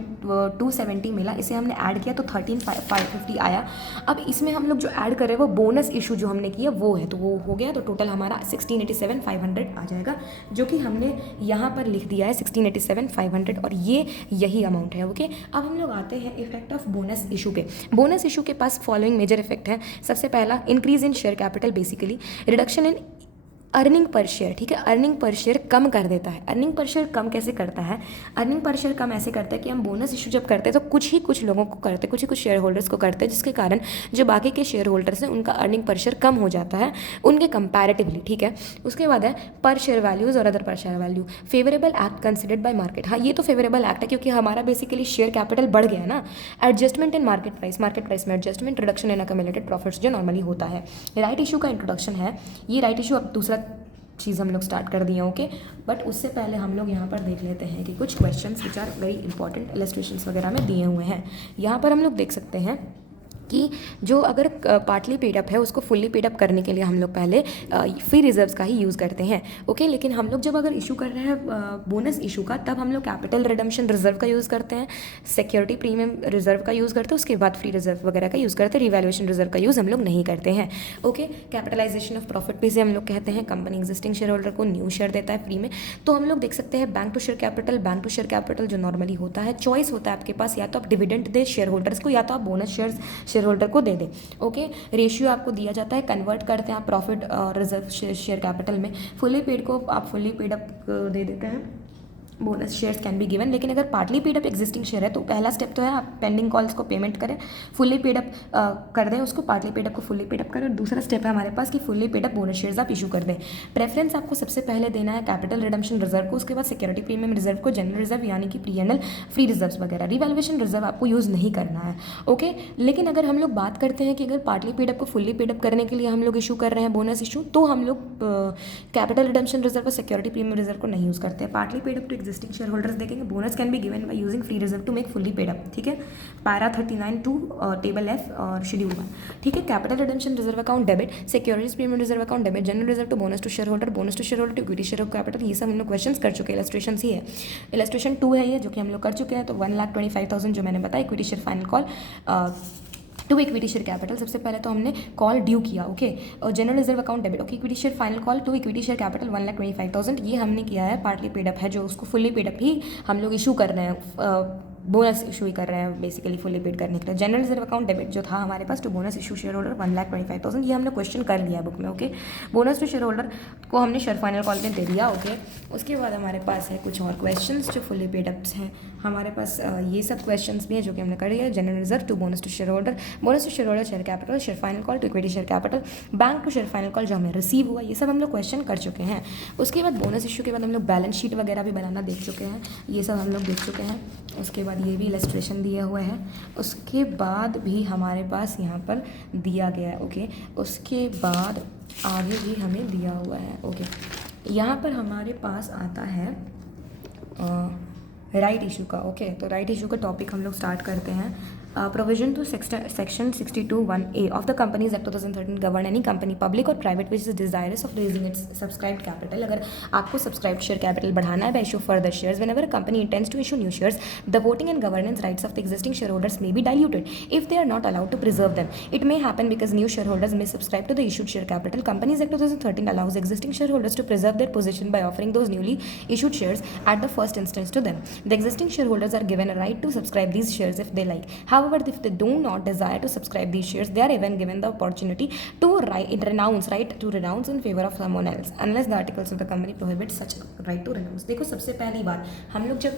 270 मिला, इसे हमने ऐड किया तो 13,550 आया। अब इसमें हम लोग जो ऐड कर रहे हैं वो बोनस इशू जो हमने किया वो है, तो वो हो गया, तो टोटल हमारा 16,87,500 आ जाएगा, जो कि हमने यहाँ पर लिख दिया है 16,87,500 और ये यही अमाउंट है। ओके, अब हम लोग आते हैं इफेक्ट ऑफ बोनस इशू पे। बोनस इशू के पास फॉलोइंग मेजर इफेक्ट है। सबसे पहला increase in share capital, basically reduction in earning per share. ठीक है, अर्निंग पर शेयर कम कर देता है। अर्निंग पर शेयर कम कैसे करता है, अर्निंग पर शेयर कम ऐसे करता है कि हम बोनस इशू जब करते हैं तो कुछ लोगों को करते हैं, कुछ शेयर होल्डर्स को करते हैं, जिसके कारण जो बाकी के शेयर होल्डर्स हैं उनका अर्निंग पर शेयर कम हो जाता है उनके कंपैरेटिवली। ठीक है, उसके बाद है पर शेयर वैल्यूज और अदर पर share value. Favourable act considered bye market. हाँ, ये तो फेवरेबल एक्ट है क्योंकि हमारा बेसिकली शेयर कैपिटल बढ़ गया ना। एडजस्टमेंट इन मार्केट प्राइस में adjustment, reduction in accumulated profits जो नॉर्मली होता है। राइट इशू का इंट्रोडक्शन है, ये राइट इशू अब दूसरा चीज़ हम लोग स्टार्ट कर दिए। ओके, बट उससे पहले हम लोग यहाँ पर देख लेते हैं कि कुछ questions which are very important illustrations वगैरह में दिए हुए हैं। यहाँ पर हम लोग देख सकते हैं कि जो अगर पार्टली पेड अप है उसको फुल्ली पेड अप करने के लिए हम लोग पहले फ्री रिजर्व्स का ही यूज़ करते हैं। ओके, लेकिन हम लोग जब अगर इशू कर रहे हैं बोनस इशू का, तब हम लोग कैपिटल रिडम्पशन रिजर्व का यूज़ करते हैं, सिक्योरिटी प्रीमियम रिजर्व का यूज़ करते हैं, उसके बाद फ्री रिजर्व वगैरह का यूज़ करते हैं। रिवैल्यूएशन रिजर्व का यूज़ हम लोग नहीं करते हैं। ओके, कैपिटलाइजेशन ऑफ प्रॉफिट पे से हम लोग कहते हैं कंपनी एग्जिस्टिंग शेयर होल्डर को न्यू शेयर देता है फ्री में। तो हम लोग देख सकते हैं बैंक टू शेयर कैपिटल जो नॉर्मली होता है, चॉइस होता है आपके पास, या तो आप डिविडेंड दे शेयर होल्डर्स को या तो आप बोनस शेयर होल्डर को दे दें। ओके, रेशियो आपको दिया जाता है, कन्वर्ट करते हैं आप प्रॉफिट और रिजर्व शेयर कैपिटल में। फुल्ली पेड को आप फुल्ली पेड अप दे देते हैं, bonus shares can be given. लेकिन अगर partly paid up existing share है तो पहला स्टेप तो है आप पेंडिंग कॉल्स को पेमेंट करें, फुल्ली पेड अप कर दें उसको, पार्टली पेड अप को फुल्ली पेड अप करें। और दूसरा स्टेप है हमारे पास कि fully paid up bonus shares आप इशू कर दें। प्रेफरेंस आपको सबसे पहले देना है कैपिटल रिडम्पशन रिजर्व को, उसके बाद सिक्योरिटी प्रीमियम रिजर्व को, जनरल रिजर्व यानी कि PNL, फ्री रिजर्व्स वगैरह। रिवैल्यूएशन रिजर्व आपको यूज़ नहीं करना है। ओके, लेकिन अगर हम लोग बात करते हैं कि अगर पार्टली पेड अप को फुल्ली पेड अप करने के लिए हम लोग इशू कर रहे हैं बोनस इशू, तो हम लोग कैपिटल रिडम्पशन रिजर्व और सिक्योरिटी प्रीमियम रिजर्व को नहीं यूज़ करते हैं। Partly paid up to existing share holders bonus can be given by using free reserve to make fully paid up. ठीक है, पैरा 39 टू टेबल F और schedule 1। ठीक है, capital redemption reserve account debit, securities premium reserve account debit, general reserve to bonus to share holder to equity share of capital. ये सब हम लोग question कर चुके हैं, इलस्ट्रेशन ही है। इलस्ट्रेशन 2 है ये, जो कि हम लोग कर चुके हैं। तो 1,25,000 जो मैंने बताया equity share final call to equity share capital. सबसे पहले तो हमने कॉल ड्यू किया। ओके, और general reserve account debit. Okay, equity share final call to equity share capital 1,25,000 ये हमने किया है, पार्टली पेड अप है जो उसको फुल्ली पेड अप ही हम लोग इशू कर रहे हैं, बोनस इशू ही कर रहे हैं बेसिकली फुल्ली पेड करने के लिए। जनरल रिजर्व अकाउंट डेबिट जो था हमारे पास to bonus issue share holder 1,25,000 ये हमने क्वेश्चन कर लिया बुक में। Okay, bonus to share holder को हमने शेयर फाइनल कॉल में दे दिया। ओके, उसके बाद हमारे पास है कुछ और क्वेश्चंस जो फुल्ली पेड अप्स हैं हमारे पास। ये सब क्वेश्चंस भी हैं जो कि हमने कर लिया। General reserve to bonus to share holder, bonus to share holder, share capital, share final call to equity share capital, bank to share final call जो हमें रिसीव हुआ, ये सब हम लोग क्वेश्चन कर चुके हैं। उसके बाद बोनस इशू के बाद हम लोग बैलेंस शीट वगैरह भी बनाना देख चुके हैं, ये सब हम लोग देख चुके हैं। उसके बाद ये भी इलस्ट्रेशन दिया हुआ है, उसके बाद भी हमारे पास यहाँ पर दिया गया है। ओके, उसके बाद आगे भी हमें दिया हुआ है। ओके, यहाँ पर हमारे पास आता है राइट इशू का। ओके, तो राइट इशू का टॉपिक हम लोग स्टार्ट करते हैं। Provision to section 62(1)(a of the Companies Act 2013 govern any company, public or private, which is desirous of raising its subscribed capital. अगर आपको subscribed share capital बढ़ाना है by issue further shares, whenever a company intends to issue new shares, the voting and governance rights of the existing shareholders may be diluted if they are not allowed to preserve them. It may happen because new shareholders may subscribe to the issued share capital. Companies Act 2013 allows existing shareholders to preserve their position by offering those newly issued shares at the first instance to them. The existing shareholders are given a right to subscribe these shares if they like. However, if they do not desire to subscribe these shares, they are even given the opportunity to renounce in favor of someone else, unless the articles of the company prohibit such right to renounce. देखो, सबसे पहली बात, हम लोग जब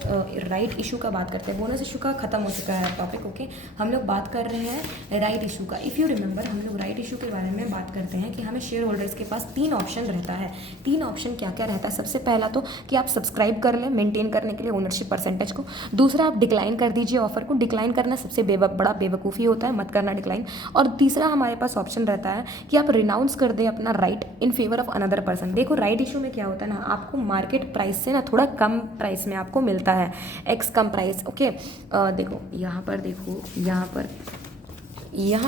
right issue का बात करते हैं, बोनस इशू का खत्म हो चुका है टॉपिक, ओके, हम लोग बात कर रहे हैं राइट इशू का. इफ़ यू रिमेंबर, हम लोग राइट इशू के बारे में बात करते हैं कि हमें शेयर होल्डर्स के पास 3 ऑप्शन रहता है. 3 ऑप्शन क्या क्या रहता है? सबसे पहला तो कि आप सब्सक्राइब कर लें मेंटेन करने के लिए ओनरशिप परसेंटेज को. दूसरा, आप डिक्लाइन कर दीजिए ऑफर को. डिक्लाइन करना सबसे बड़ा बेवकूफ़ी होता है, मत करना डिक्लाइन. और तीसरा हमारे पास ऑप्शन रहता है कि आप रिनाउंस कर दें अपना right in favour of another person. देखो, राइट इशू में क्या होता है ना, आपको मार्केट प्राइस से ना थोड़ा कम प्राइस में आपको मिलता है, एक्स कम प्राइस, ओके. देखो यहाँ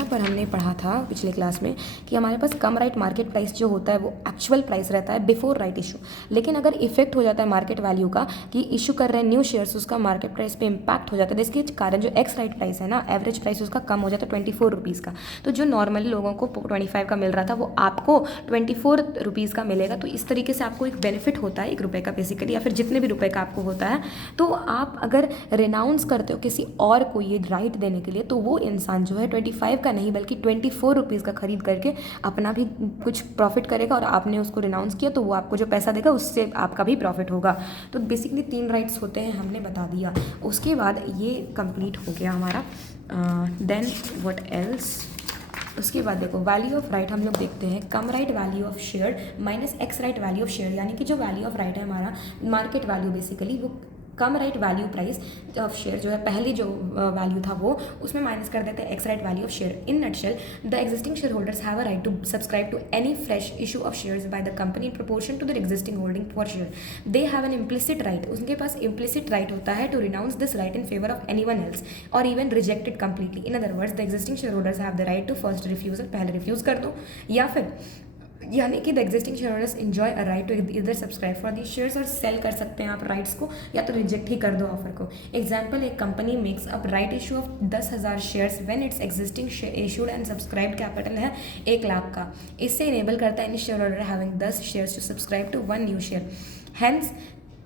पर हमने पढ़ा था पिछले क्लास में कि हमारे पास कम राइट मार्केट प्राइस जो होता है वो एक्चुअल प्राइस रहता है बिफोर राइट इशू. लेकिन अगर इफेक्ट हो जाता है मार्केट वैल्यू का कि इशू कर रहे हैं न्यू शेयर्स, उसका मार्केट प्राइस पे इम्पैक्ट हो जाता है, जिसके कारण जो एक्स राइट प्राइस है ना, एवरेज प्राइस उसका कम हो जाता है 24 रुपीज़ का. तो जो नॉर्मली लोगों को 25 का मिल रहा था वो आपको 24 रुपीज़ का मिलेगा. तो इस तरीके से आपको एक बेनिफिट होता है 1 रुपये का बेसिकली, या फिर जितने भी रुपये का आपको होता है. तो आप अगर रिनाउंस करते हो किसी और को ये राइट देने के लिए, तो वो इंसान जो है 25 का नहीं बल्कि 24 रुपीज़ का खरीद करके अपना भी कुछ प्रॉफिट करेगा, और आपने उसको रिनाउंस किया तो वो आपको जो पैसा देगा उससे आपका भी प्रॉफिट होगा. तो बेसिकली 3 राइट्स होते हैं, हमने बता दिया. उसके बाद ये कंप्लीट हो गया हमारा. Then what else? उसके बाद देखो, वैल्यू ऑफ राइट हम लोग देखते हैं. Cum right value of share minus ex right value of share, यानी कि जो वैल्यू ऑफ राइट है हमारा मार्केट वैल्यू बेसिकली, वो cum right value price of share जो है पहली जो वैल्यू था वो उसमें माइनस कर देते हैं ex right value of share. In nutshell, the existing share holders have a right to subscribe to any fresh issue of shares by the company in proportion to their existing holding for share. They have an implicit right, उनके पास implicit right होता है to renounce this right in favour of any one else or even reject it completely. In other words, the existing share holders have the right to first refusal, पहले refuse कर दो, या फिर यानी कि the existing share holders enjoy a right to either subscribe for the shares, और sell कर सकते हैं आप राइट्स को, या तो रिजेक्ट ही कर दो ऑफर को. एग्जाम्पल, एक company makes up right issue of 10,000 shares when its existing issued and subscribed capital है 1 लाख का. इससे इनेबल करता है any share holder having 10 shares to subscribe to 1 new share. Hence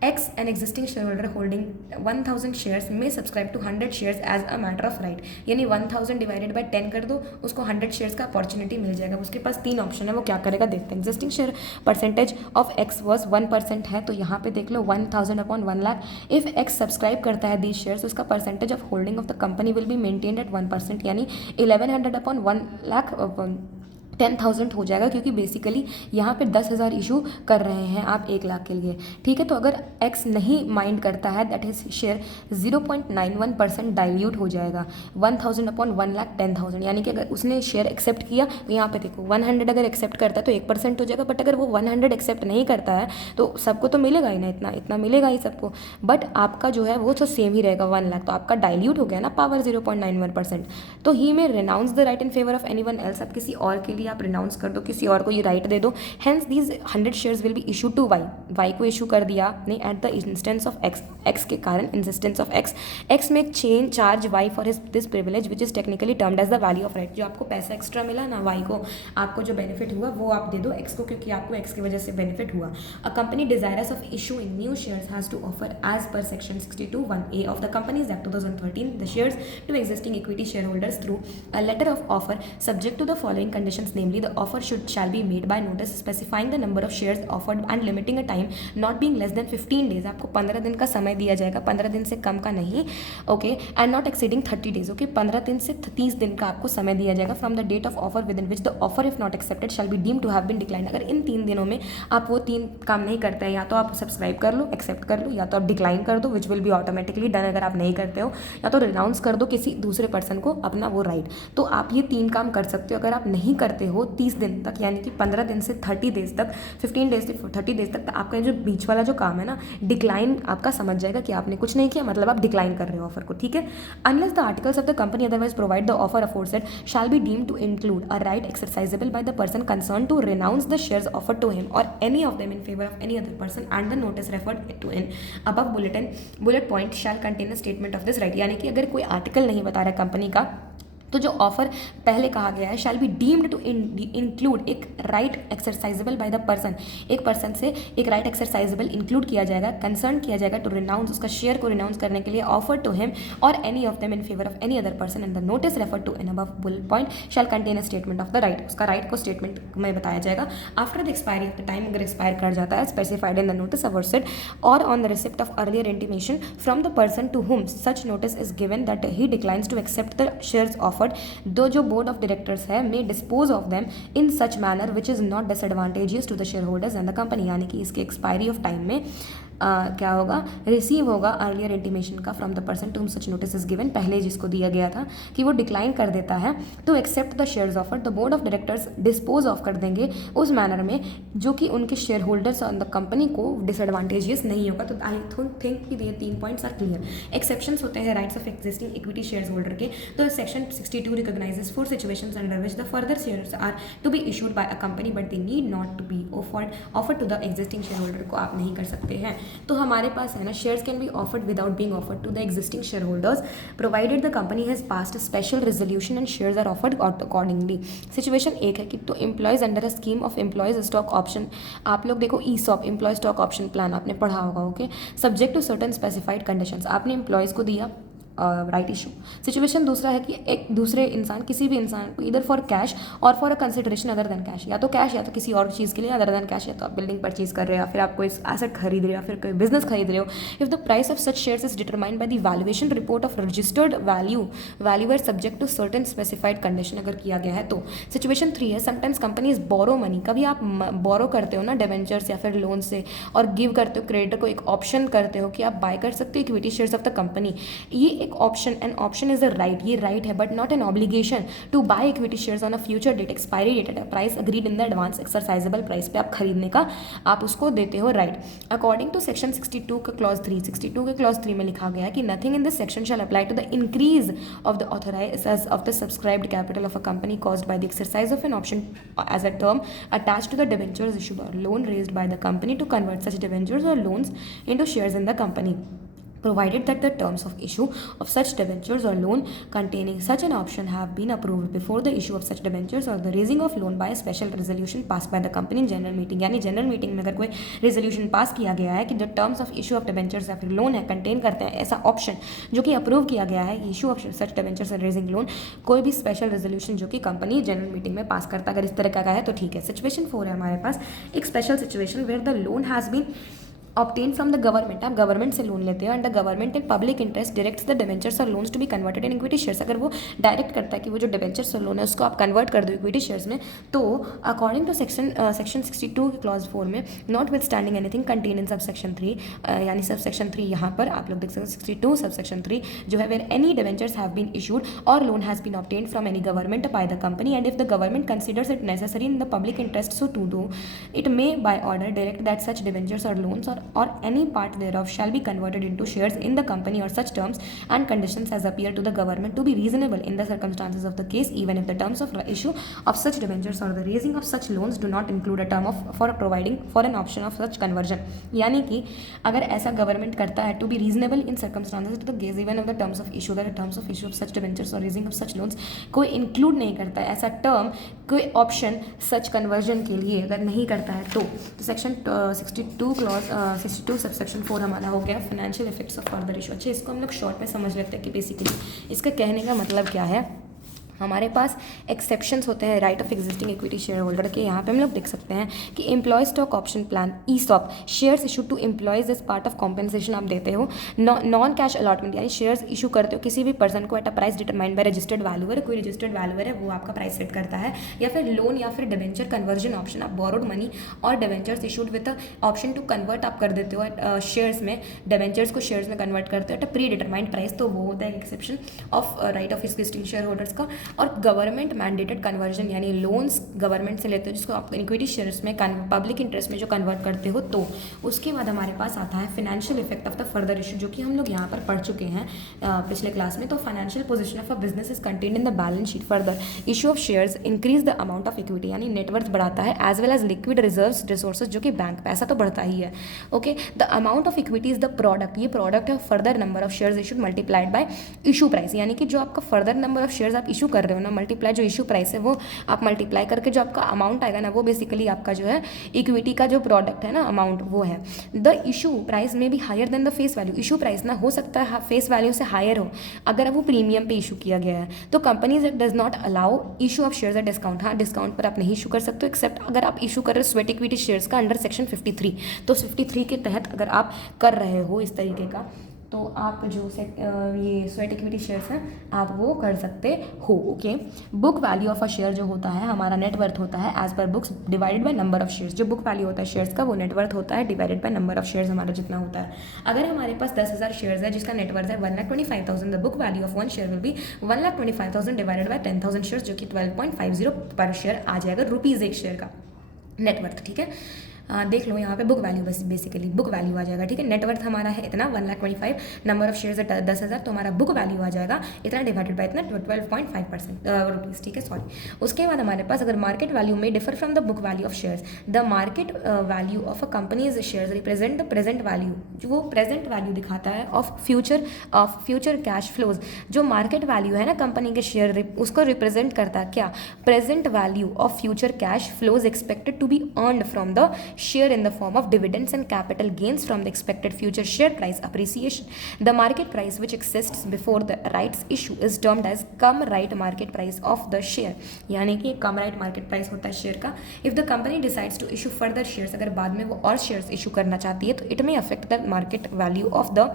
X, an existing shareholder holding 1000 shares may subscribe to 100 shares as a matter of right. यानी 1000 divided by 10 कर दो, उसको 100 shares का अपॉर्चुनिटी मिल जाएगा. उसके पास 3 option है, वो क्या करेगा देखते हैं. Existing share percentage of X was 1% है, तो यहाँ पे देख लो 1000 upon 1 lakh. If X subscribe करता है दीज शेयर्स, उसका percentage of holding of the company will be maintained eight 1%, यानी 1100 अपॉन 1 लाख 10,000 हो जाएगा, क्योंकि बेसिकली यहाँ पे 10,000 इशू कर रहे हैं आप 1 लाख के लिए. ठीक है, तो अगर X नहीं माइंड करता है, दैट इज शेयर 0.91% डाइल्यूट हो जाएगा. 1000 अपॉन 1 लाख 10,000, यानी कि अगर उसने शेयर एक्सेप्ट किया तो यहाँ पे देखो 100 अगर एक्सेप्ट करता है तो 1% हो जाएगा. बट अगर वो 100 एक्सेप्ट नहीं करता है तो सबको तो मिलेगा ही ना, इतना मिलेगा ही सबको, बट आपका जो है वो तो सेम ही रहेगा 1 लाख. तो आपका डाइल्यूट हो गया ना पावर 0.91%. तो ही में renounce the right in favour of any one else. अब किसी और के लिए आप रिनाउंस कर दो, किसी और को ये राइट दे दो. Hence these 100 shares will be issue to Y को इशू कर दिया नहीं, at the instance of X के कारण, इंसिस्टेंस ऑफ एक्स में change charge Y for his this privilege which is technically termed as the value of right. जो आपको पैसा एक्स्ट्रा मिला ना वाई को, आपको जो बेनिफिट हुआ वो आप दे दो एक्स को, क्योंकि आपको एक्स की वजह से बेनिफिट हुआ. A company desirous of issuing new shares has to offer as per section 62(1)(a of the companies act 2013 the shares to existing equity share holders through a letter of offer subject to the following conditions, namely the offer shall be made by notice specifying the number of shares offered and limiting a time not being less than 15 days. आपको 15 दिन का समय दिया जाएगा, 15 दिन से कम का नहीं, okay. And not exceeding 30 days, okay. 15 दिन से 30 दिन का आपको समय दिया जाएगा from the date of offer within which the offer if not accepted shall be deemed to have been decline. अगर इन 3 दिनों में आप वो 3 काम नहीं करते हैं, या तो आप सब्सक्राइब कर लो, एक्सेप्ट कर लो, या तो आप डिक्लाइन कर दो विच विल बी ऑटोमेटिकली डन अगर आप नहीं करते हो, या तो रिनाउंस कर दो किसी दूसरे पर्सन को अपना वो राइट. तो आप ये 3 काम कर सकते हो. अगर आप नहीं करते करते हो 30 दिन तक, यानी कि 15 दिन से 30 डेज तक, 15 डेज से 30 डेज तक, तो आपका जो बीच वाला जो काम है ना, डिक्लाइन आपका समझ जाएगा कि आपने कुछ नहीं किया, मतलब आप डिक्लाइन कर रहे हो ऑफर को, ठीक है। Unless the articles of the company otherwise provide the offer aforesaid shall be deemed to include a right exercisable by the person concern to renounce the shares offered to him or any of them in favor of any other person, and the notice referred to in above bullet point shall contain a statement of this right। यानी कि अगर कोई article नहीं बता रहा company का, तो जो ऑफर पहले कहा गया है shall be deemed to include एक right exercisable by the person, एक पर्सन से एक राइट एक्सरसाइजेबल इंक्लूड किया जाएगा, कंसर्न किया जाएगा टू रिनाउंस, उसका शेयर को रिनाउंस करने के लिए, ऑफर टू हिम और any of them in favour of any other person, and the notice refer to in above bullet point shall contain a statement of the right. उसका right को statement में बताया जाएगा after the expiry of the time, अगर expire कर जाता है specified in the notice aforesaid और on the receipt of earlier intimation from the person to whom such notice is given that he declines to accept the shares offered, दो जो board of directors है may dispose of them in such manner which is not disadvantageous to the share holders and the company. यानी कि इसके expiry of time में क्या होगा, receive होगा अर्लियर इंटीमेशन का from the person to whom such notice is given, पहले जिसको दिया गया था कि वो डिक्लाइन कर देता है तो accept the shares offer, the board of directors dispose of कर देंगे उस मैनर में जो कि उनके शेयर होल्डर्स और द कंपनी को डिसएडवांटेजियस नहीं होगा। तो आई थिंक कि ये 3 पॉइंट्स आर क्लियर। एक्सेप्शंस होते हैं rights of existing equity share holder के, तो section 62 recognises 4 situations under which the further shares are to be issued by a company but they need not to be offered to the existing share holder, को आप नहीं कर सकते हैं। तो हमारे पास है ना, shares can be offered without being offered to the existing share holders provided the company has passed special resolution and shares are offered accordingly. Situation एक है कि तो employees under a scheme of employees stock option, आप लोग देखो ESOP employee stock option plan आपने पढ़ा होगा, okay, subject to certain specified conditions, आपने एम्प्लॉयज़ को दिया राइट इशू। सिचुएशन दूसरा है कि एक दूसरे इंसान, किसी भी इंसान को इधर फॉर कैश और for a consideration other than cash, या तो कैश या तो किसी और चीज़ के लिए अदर देन कैश, या तो आप बिल्डिंग परचेज कर रहे हो या फिर आप कोई एसेट खरीद रहे हो या फिर कोई बिजनेस खरीद रहे हो। If the price of such shares is determined by the valuation report of registered valuer subject to certain specified condition अगर किया गया है तो। सिचुएशन 3 है समटाइम्स कंपनीज बोरो मनी, कभी आप बोरो करते हो ना डिवेंचर्स या फिर लोन से और गिव करते हो क्रेडिटर को, एक ऑप्शन करते हो कि आप बाय कर सकते हो equity shares of the company. ये एक option and option is a right, ये राइट है but not an obligation to buy equity shares on a future date, expiry date at a price agreed in the advance, exercisable price पे आप खरीदने का आप उसको देते हो राइट। अकॉर्डिंग टू सेक्शन 62 का क्लॉज 3, 62 के क्लॉज 3 में लिखा गया है कि nothing in this section shall apply to the increase of the authorise of the subscribed capital of a company caused by the exercise of an option as a term attached to the debentures issued or loan raised by the company to convert such debentures or loans into shares in the company, provided that the terms of issue of such debentures or loan containing such an option have been approved before the issue of such debentures or the raising of loan by a special resolution passed by the company in general meeting। यानी general meeting में अगर कोई resolution pass किया गया है कि जो terms of issue of debentures या फिर लोन है कंटेन करते हैं ऐसा ऑप्शन जो कि अप्रूव किया गया है, issue of such debentures and raising loan, कोई भी स्पेशल रेजोल्यूशन जो कि कंपनी जनरल मीटिंग में पास करता अगर इस तरह का है तो ठीक है। सिचुएशन 4 है हमारे पास एक special situation where the loan has been obtained from the government, आप गवर्नमेंट से लोन लेते हो and the government in public interest directs the debentures or loans to be converted in equity shares, अगर वो डायरेक्ट करता है कि वो जो डिबेंचर्स और लोन है उसको आप कन्वर्ट कर दो इक्विटी शेयर्स में, तो अकॉर्डिंग टू सेक्शन 62 के क्लॉज 4 में not with standing anything contain in sub section 3, यानी सब सेक्शन 3 यहाँ पर आप लोग देख सकते हैं 62 सब सेक्शन 3 जो है where any debentures have been issued or loan has been obtained from any government by the company and if the government considers it necessary in the public interest so to do it may by order direct that such debentures or loans or any part thereof shall be converted into shares in the company or such terms and conditions as appear to the government to be reasonable in the circumstances of the case, even if the terms of issue of such debentures or the raising of such loans do not include a term of for providing for an option of such conversion। यानी कि अगर ऐसा government करता है to be reasonable in circumstances to the case even of the terms of issue, the terms of issue of such debentures or raising of such loans कोई include नहीं करता है ऐसा टर्म, कोई ऑप्शन सच कन्वर्जन के लिए अगर नहीं करता है तो सेक्शन 62 क्लॉज 62 सबसेक्शन 4 हमारा हो गया financial effects of further issue. अच्छा इसको हम लोग शॉर्ट में समझ लेते हैं कि बेसिकली इसका कहने का मतलब क्या है। हमारे पास एक्सेप्शंस होते हैं right of existing equity share holder के, यहाँ पे हम लोग देख सकते हैं कि employee stock option plan ESOP shares issue to employees as part of compensation आप देते हो, नॉन कैश अलॉटमेंट यानी शेयर्स इशू करते हो किसी भी पर्सन को at a price determined by registered valuer, कोई रजिस्टर्ड वैल्यूअर है वो आपका प्राइस सेट करता है, या फिर लोन या फिर डिवेंचर कन्वर्जन ऑप्शन, आप बोरोड मनी और debentures issued with option to convert आप कर देते हो शेयर्स में, डिवेंचर्स को शेयर्स में कन्वर्ट करते हो at a pre determined price, तो वो होता है exception of right of existing share holders का। और गवर्नमेंट मैंडेटेड कन्वर्जन यानी लोन्स गवर्नमेंट से लेते हो जिसको आप इक्विटी शेयर्स में पब्लिक इंटरेस्ट में जो कन्वर्ट करते हो, तो उसके बाद हमारे पास आता है financial effect of the further issue, जो कि हम लोग यहाँ पर पढ़ चुके हैं पिछले क्लास में। तो financial position of a business is contained in the balance sheet. Further issue of shares increase the amount of equity यानी नेटवर्थ बढ़ाता है, as well as liquid reserves resources जो कि बैंक पैसा तो बढ़ता ही है। Okay, the amount of equity is the product, ये प्रोडक्ट है further number of shares issued multiplied by issue price, यानी कि जो आपका फर्दर नंबर ऑफ शेयर्स आप इशू कर रहे हो ना, मल्टीप्लाई जो इशू प्राइस है वो आप मल्टीप्लाई करके जो आपका अमाउंट आएगा ना, वो बेसिकली आपका जो है इक्विटी का जो प्रोडक्ट है ना अमाउंट वो है। द इशू प्राइस में भी higher than the face value, issue price ना हो सकता है फेस वैल्यू से हायर हो अगर वो प्रीमियम पे इशू किया गया है। तो companies it does not allow issue of shares at discount, हाँ डिस्काउंट पर आप नहीं इशू कर सकते हो एक्सेप्ट अगर आप इशू कर रहे हो स्वेट इक्विटी शेयर्स का अंडर सेक्शन 53। तो 53 के तहत अगर आप कर रहे हो इस तरीके का, तो आप जो ये स्वेट इक्विटी शेयर्स हैं आप वो कर सकते हो। Okay, book value of a share जो होता है हमारा नेटवर्थ होता है as per books divided by number of shares. जो बुक वैल्यू होता है शेयर्स का वो नेटवर्थ होता है divided by number of shares हमारा जितना होता है। अगर हमारे पास 10,000 शेयर्स है जिसका नेटवर्थ है 1,25,000, the book value of one share will be 1,25,000 divided by 10,000 shares जो कि 12.50 पर शेयर आ जाएगा, रुपीज़ एक शेयर का नेटवर्थ। ठीक है, देख लो यहाँ पे बुक वैल्यू बस बेसिकली बुक वैल्यू आ जाएगा। ठीक है, नेटवर्थ हमारा है इतना 1,25,000, नंबर ऑफ शेयर्स है 10,000, तो हमारा बुक वैल्यू आ जाएगा इतना डिवाइडेड बाय इतना 12.5% रुपीज़। ठीक है, सॉरी। उसके बाद हमारे पास अगर मार्केट वैल्यू में differ from the book value of shares, the market value of a companies shares represent the present value, जो वो प्रेजेंट वैल्यू दिखाता है ऑफ फ्यूचर कैश फ्लोज। जो मार्केट वैल्यू है ना कंपनी के शेयर उसको रिप्रेजेंट करता है क्या, present value of future cash flows expected to be earned from the share in the form of dividends and capital gains from the expected future share price appreciation. The market price which exists before the rights issue is termed as come right market price of the share, यानी कि come right market price होता है share का। If the company decides to issue further shares, अगर बाद में वो और shares issue करना चाहती है तो it may affect the market value of the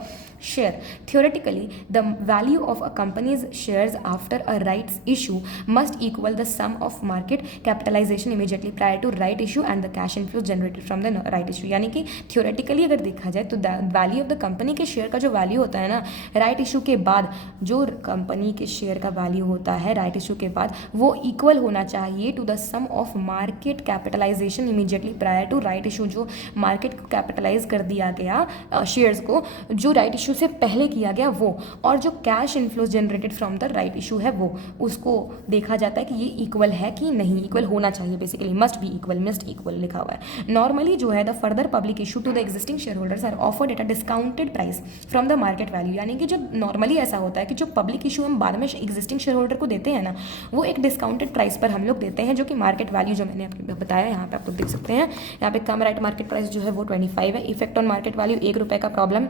share. Theoretically, the value of a company's shares after a rights issue must equal the sum of market capitalization immediately prior to right issue and the cash inflow generated from the right issue. यानी कि theoretically अगर देखा जाए तो value of the company के share का जो value होता है ना राइट इशू के बाद, जो कंपनी के शेयर का वैल्यू होता है राइट इशू के बाद वो इक्वल होना चाहिए to the sum of market capitalisation immediately prior to right issue. जो मार्केट को कैपिटलाइज कर दिया गया शेयर्स को जो राइट इशू से पहले किया गया वो, और जो cash inflows generated from the right issue है वो, उसको देखा जाता है कि ये इक्वल है कि नहीं, इक्वल होना चाहिए basically, must be equal, must equal लिखा हुआ है। नॉर्मली जो है the further public issue to the existing share holders are offered at a discounted price from the market value, यानी कि जो नॉर्मली ऐसा होता है कि जो पब्लिक इशू हम बाद में एग्जिस्टिंग शेयर होल्डर को देते हैं ना वो एक डिस्काउंटेड प्राइस पर हम लोग देते हैं, जो कि मार्केट वैल्यू जो मैंने आपको बताया यहाँ पे आप लोग देख सकते हैं। यहाँ पे कम राइट मार्केट प्राइस जो है वो 25 है। इफेक्ट ऑन मार्केट वैल्यू ₹1 का प्रॉब्लम,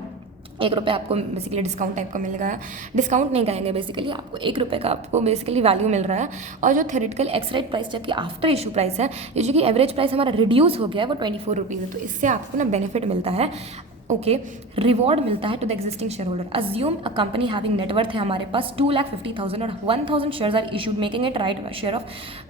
₹1 आपको बेसिकली डिस्काउंट टाइप का मिल रहा है, डिस्काउंट नहीं कहेंगे बेसिकली, आपको ₹1 का आपको बेसिकली वैल्यू मिल रहा है। और जो थ्योरेटिकल एक्स राइट प्राइस जबकि आफ्टर इशू प्राइस है, ये जो कि एवरेज प्राइस हमारा रिड्यूस हो गया है वो ₹24 है, तो इससे आपको ना बेनिफिट मिलता है। ओके, रिवॉर्ड मिलता है to the existing share holder. Assume a company having net worth है हमारे पास 2,50,000 और 1,000 shares are issued making it right share of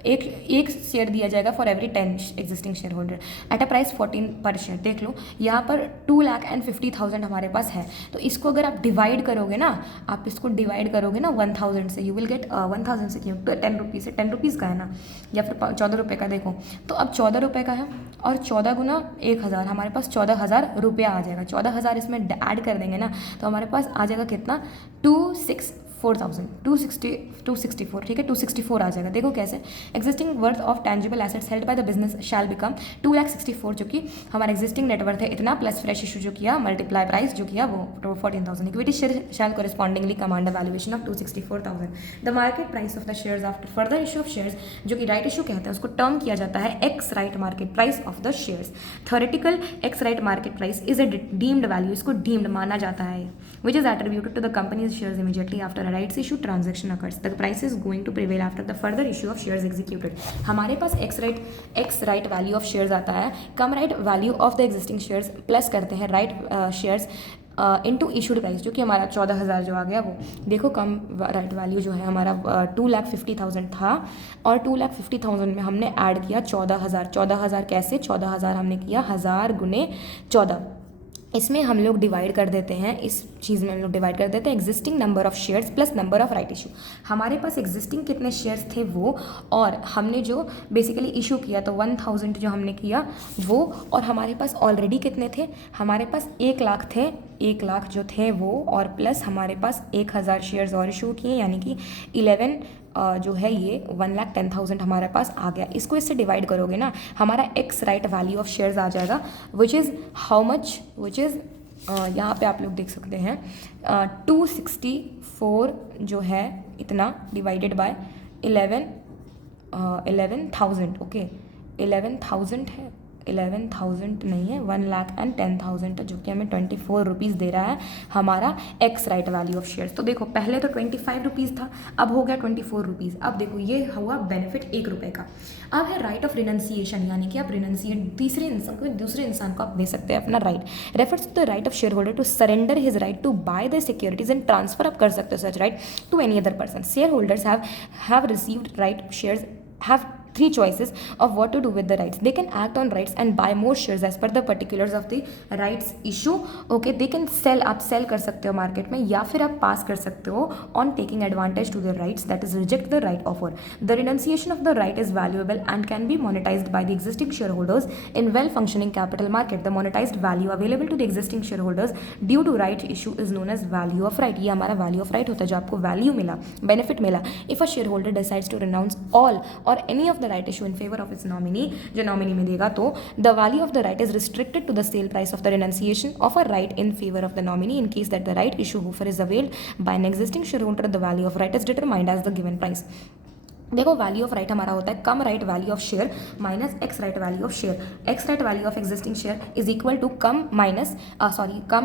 एक शेयर दिया जाएगा for every 10 existing share holder at a price 14 per share. देख लो यहाँ पर 2,50,000 हमारे पास है, तो इसको अगर आप डिवाइड करोगे ना, आप इसको डिवाइड करोगे ना 1,000 से, यू विल गेट 1,000 से क्यों, तो 10 रुपीज़ से, 10 रुपीज़ का है ना, या फिर ₹14 का। देखो तो अब ₹14 का है और 14 गुना 1,000 हमारे पास ₹14,000 आ जाएगा। 14,000 इसमें ऐड कर देंगे ना तो हमारे पास आ जाएगा कितना, 264, ठीक है 264 आ जाएगा। देखो कैसे, existing worth of tangible assets held by the business shell become 2,64, जो कि हमारा एग्जिस्टिंग नेटवर्थ है इतना प्लस फ्रेश इशू जो किया मल्टीप्लाई प्राइस जो किया वो 14,000। Equity share shall correspondingly command a valuation of 264,000। The market price of the shares after further issue of shares, जो कि राइट इशू कहते हैं, उसको टर्म किया जाता है ex right market price of the shares. Theoretical ex right market price is a deemed value, इसको deemed माना जाता है, which is attributed to the company's shares immediately after a rights issue transaction occurs. The price is going to prevail after the further issue of shares executed. हमारे पास x right value of shares आता है, कम right value of the existing shares plus करते हैं right shares into issued price, जो कि हमारा 14,000 जो आ गया वो। देखो कम राइट वैल्यू जो है हमारा 2,50,000 था और 2,50,000 में हमने ऐड किया 14,000। 14,000 कैसे, 14,000 हमने किया 1000 गुने 14, इसमें हम लोग डिवाइड कर देते हैं, इस चीज़ में हम लोग डिवाइड कर देते हैं existing number of shares plus number of right issue. हमारे पास एग्जिस्टिंग कितने शेयर्स थे वो, और हमने जो बेसिकली इशू किया तो 1000 जो हमने किया वो, और हमारे पास ऑलरेडी कितने थे, हमारे पास 1 लाख थे, 1 लाख जो थे वो, और प्लस हमारे पास 1000 शेयर्स और इशू किए, यानी कि 11 जो है ये 1,10,000 हमारे पास आ गया। इसको इससे डिवाइड करोगे ना, हमारा ex right value of shares आ जाएगा, which is how much, which is यहाँ पे आप लोग देख सकते हैं 264 जो है इतना डिवाइडेड बाय 11,000। ओके 11,000 है, 11,000 नहीं है, 1,10,000 जो कि हमें 24 रुपीज़ दे रहा है हमारा ex right value of shares. तो देखो पहले तो 25 रुपीज़ था, अब हो गया 24 रुपीज़। अब देखो ये हुआ बेनिफिट 1 रुपये का। अब है राइट ऑफ रिनंसिएशन, यानी कि आप रिनंसिएट तीसरे इंसान को, दूसरे इंसान को आप दे सकते हैं अपना right. Refers to the right of share holder to surrender his right to buy the securities and transfer आप कर सकते हो such right to any other person. Share holders have received right shares have 3 choices of what to do with the rights. They can act on rights and buy more shares as per the particulars of the rights issue. Okay, they can sell, आप sell कर सकते हो market में, या फिर आप पास कर सकते हो on taking advantage to the rights, that is reject the right offer. The renunciation of the right is valuable and can be monetized by the existing shareholders in well functioning capital market. The monetized value available to the existing shareholders due to right issue is known as value of right. ये हमारा value of right होता है, जो आपको value मिला, benefit मिला। If a shareholder decides to renounce all or any of the right issue in favor of its nominee, जो nominee में देगा, तो the value of the right is restricted to the sale price of the renunciation of a right in favor of the nominee. In case that the right issue offer is availed by an existing shareholder, the value of right is determined as the given price. देखो value of right हमारा होता है cum right value of share minus ex right value of share. Ex right value of existing share is equal to cum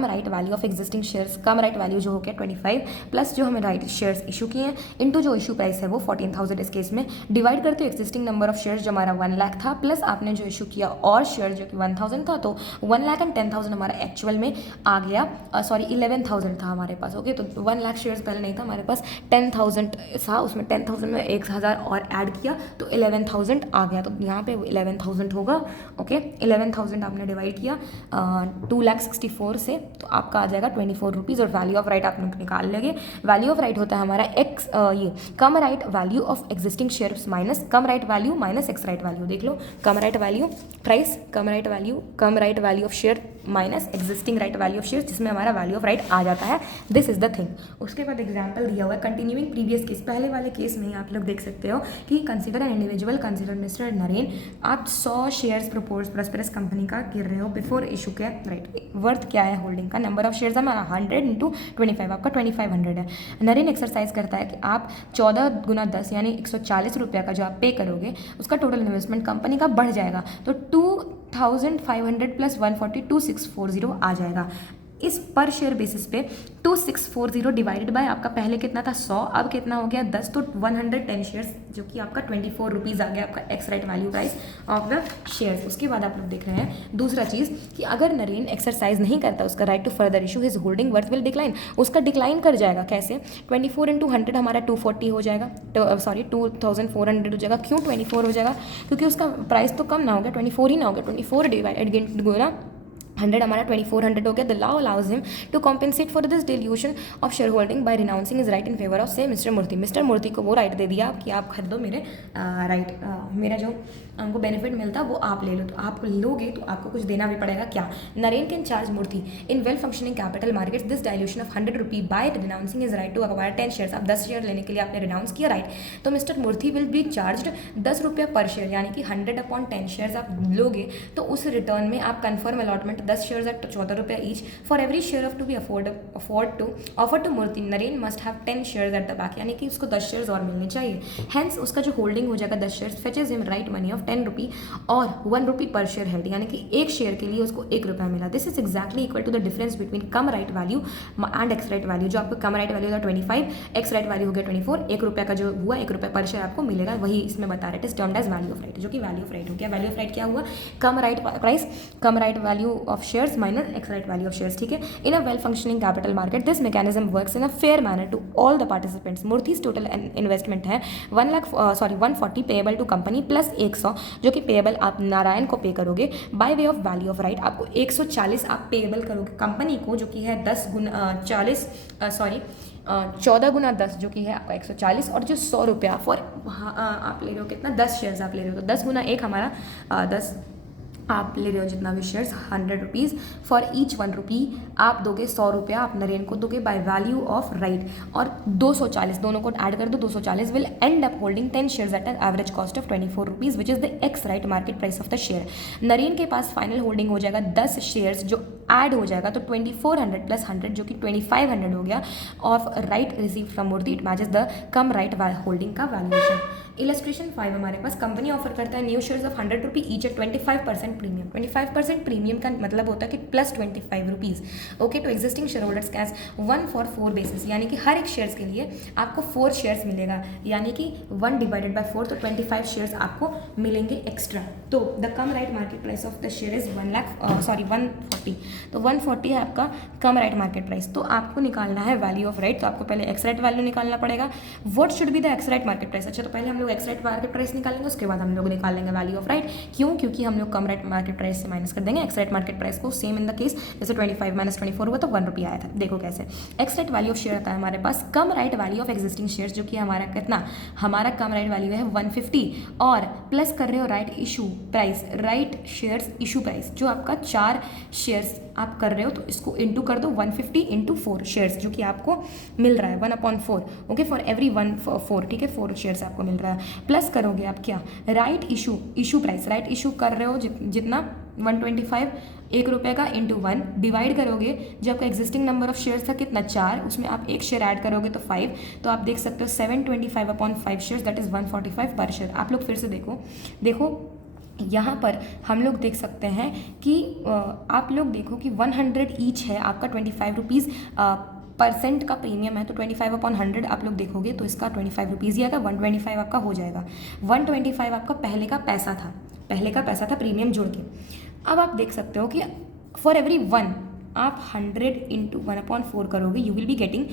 right value of existing shares, cum right value जो हो गया 25 plus जो हमें right shares issue किए हैं into जो issue price है वो 14,000 इस केस में, डिवाइड करते हो एक्जिस्टिंग नंबर ऑफ शेयर्स जो हमारा 1 लाख था प्लस आपने जो इशू किया और शेयर जो कि 1,000 था, तो 1,10,000 हमारा एक्चुअल में आ गया, 11,000 था हमारे पास। ओके, तो 1 लाख शेयर्स पहले नहीं था हमारे पास, 10,000 था, उसमें 10,000 में 1,000 और ऐड किया तो 11,000 आ गया, तो यहाँ पे 11,000 होगा। ओके 11,000 आपने डिवाइड किया 2,64,000 से, तो आपका आ जाएगा 24 रुपीज़, और वैल्यू ऑफ राइट आप लोग निकाल लेंगे। वैल्यू ऑफ राइट होता है हमारा ये cum right value of existing shares minus cum right value minus ex right value. देख लो cum right value price, cum right value of share minus existing right value of share, जिसमें हमारा value of right आ जाता है। This is the thing. उसके बाद example दिया हुआ है कंटिन्यूइंग प्रीवियस केस, पहले वाले केस में आप लोग देख सकते हो कि consider an individual, consider mister Naren, आप 100 शेयर्स प्रॉस्पेरस कंपनी का गिर रहे हो बिफोर इशू के राइट। वर्थ क्या है होल्डिंग का, नंबर ऑफ शेयर्स हमारा 100 इंटू 25, आपका 2500 है। नरेन एक्सरसाइज करता है कि आप 14 गुना 10 यानी 140 रुपये का जो आप पे करोगे उसका टोटल इन्वेस्टमेंट कंपनी का बढ़ जाएगा, तो 2,500 प्लस 140 2,640 आ जाएगा। इस पर शेयर बेसिस पे 2,640 डिवाइडेड बाय आपका पहले कितना था 100, अब कितना हो गया 10, तो 110 शेयर्स जो कि आपका 24 रुपीज़ आ गया आपका x right value price of the shares. उसके बाद आप लोग देख रहे हैं दूसरा चीज़ कि अगर नरेन एक्सरसाइज नहीं करता उसका right to further issue, his holding worth will decline, उसका डिक्लाइन कर जाएगा। कैसे, 24 इंटू 100 हमारा 240 हो जाएगा, 2,400 हो जाएगा। क्यों 24 हो जाएगा, क्योंकि उसका प्राइस तो कम ना हो गया, 24 ही ना हो गया, 24 डिवाइड गुना 100 हमारा 2400 हो गया। The law allows him to compensate for this dilution of share holding by renouncing his right in favour of say mister Murthy. Mister Murthy को वो राइट दे दिया कि आप खरीदो मेरे राइट, मेरा जो हमको बेनिफिट मिलता वो आप ले लो, तो आप लोगे तो आपको कुछ देना भी पड़ेगा। क्या, Naren can charge Murthy in well functioning capital markets this dilution of 100 rupee by renouncing his right to acquire 10 shares. आप 10 शेयर लेने के लिए आपने रिनाउंस किया राइट, तो mister Murthy will be charge 10 रुपया पर शेयर, यानी कि 100/10 शेयर्स आप लोगे तो उस रिटर्न में आप कन्फर्म अलॉटमेंट 10 शेयर्स एट 14 रुपया each for every share of to be offer to Murthy Naren must have 10 shares at the back, यानी कि उसको 10 शेयर्स और मिलने चाहिए। हेंस उसका जो होल्डिंग हो जाएगा 10 shares fetches him right money of 10 rupee और 1 रुपी पर शेयर हेल्ड, यानी कि एक शेयर के लिए उसको 1 रुपया मिला। This is exactly equal to the difference between cum right value and ex right value. जो आपको कम राइट वैल्यू था 25, एक्स राइट वैल्यू हो गया 24, 1 रुपया का जो हुआ 1 रुपया पर शेयर आपको मिलेगा, वही इसमें बता रहे थे termed as value of right, जो कि वैल्यू ऑफ राइट हो गया। वैल्यू ऑफ राइट क्या हुआ, cum right price, cum right value of shares minus ex right value of shares, ठीक है। In a well functioning capital market this mechanism works in a fair manner to all the participants. मूर्तिस total investment है 140 payable to company plus 100 जो कि payable आप नारायण को पे करोगे bye way of value of right. आपको 140 आप पेएबल करोगे कंपनी को, जो कि है 10 गुना 14 गुना 10 जो कि है आपका 140, और जो 100 रुपया फॉर आप ले रहे हो कितना 10 शेयर्स आप ले रहे हो, तो 10 गुना 1 हमारा 10 आप ले रहे हो जितना भी शेयर्स 100 रुपीज़ फॉर ईच 1 रुपी आप दोगे 100 रुपया आप नरेन को दोगे बाय वैल्यू ऑफ राइट, और 240 दोनों को ऐड कर दो 240 will end up holding 10 shares at an average cost of 24 rupees which is the ex right market price of the share. Naren के पास फाइनल होल्डिंग हो जाएगा 10 शेयर्स जो ऐड हो जाएगा तो 2400 प्लस 100 जो कि 2500 हो गया of right receive from Murthy. It matches the cum right holding का वैल्यूएशन। इलस्ट्रेशन 5 हमारे पास कंपनी ऑफर करता है new shares of 100 rupee each at 25% premium. 25% premium का मतलब होता है कि plus 25 rupees okay to existing share holders cash 1 for 4 basis, यानी कि हर एक शेयर्स के लिए आपको 4 शेयर्स मिलेगा, यानी कि 1 डिवाइडेड बाय 4 तो 25 शेयर्स आपको मिलेंगे एक्स्ट्रा। तो the cum right market price of the share is 140, तो 140 है आपका कम राइट मार्केट प्राइस। तो आपको निकालना है वैल्यू ऑफ राइट, तो आपको पहले एक्स राइट वैल्यू निकालना पड़ेगा। What should be the ex right market price? अच्छा, तो पहले हम लोग एक्स राइट मार्केट प्राइस निकालेंगे, उसके बाद हम लोग निकाल लेंगे वैल्यू ऑफ राइट। क्यों? क्योंकि हम लोग कम राइट मार्केट प्राइस से माइनस कर देंगे एक्स राइट मार्केट प्राइस को। सेम इन द केस जैसे 25 माइनस 24 हुआ तो 1 रुपया आया था। देखो कैसे ex right value of share आता है हमारे पास cum right value of existing shares, जो कि हमारा कितना, हमारा कम राइट वैल्यू है 150, और प्लस कर रहे हो right issue price, right shares issue price जो आपका 4 शेयर्स आप कर रहे हो, तो इसको इंटू कर दो 150 इंटू 4 शेयर्स जो कि आपको मिल रहा है 1/4 ओके फॉर एवरी 4, ठीक है 4 शेयर्स आपको मिल रहा है। प्लस करोगे आप क्या, right issue price, right issue कर रहे हो जितना 125 1 रुपये का इंटू 1 डिवाइड करोगे जो आपका एग्जिस्टिंग नंबर ऑफ शेयर्स था कितना 4, उसमें आप एक शेयर ऐड करोगे तो 5, तो आप देख सकते हो 725/5 शेयर्स दैट इज़ 145 पर शेयर। आप लोग फिर से देखो यहाँ पर हम लोग देख सकते हैं कि आप लोग देखो कि 100 ईच है आपका 25 रुपीज़ % का प्रीमियम है, तो 25/100 आप लोग देखोगे तो इसका 25 रुपीज़ ही आएगा, 125 आपका हो जाएगा। 125 आपका पहले का पैसा था प्रीमियम जोड़ के। अब आप देख सकते हो कि फॉर एवरी 1 आप 100 इंटू 1/4 करोगे, यू विल बी गेटिंग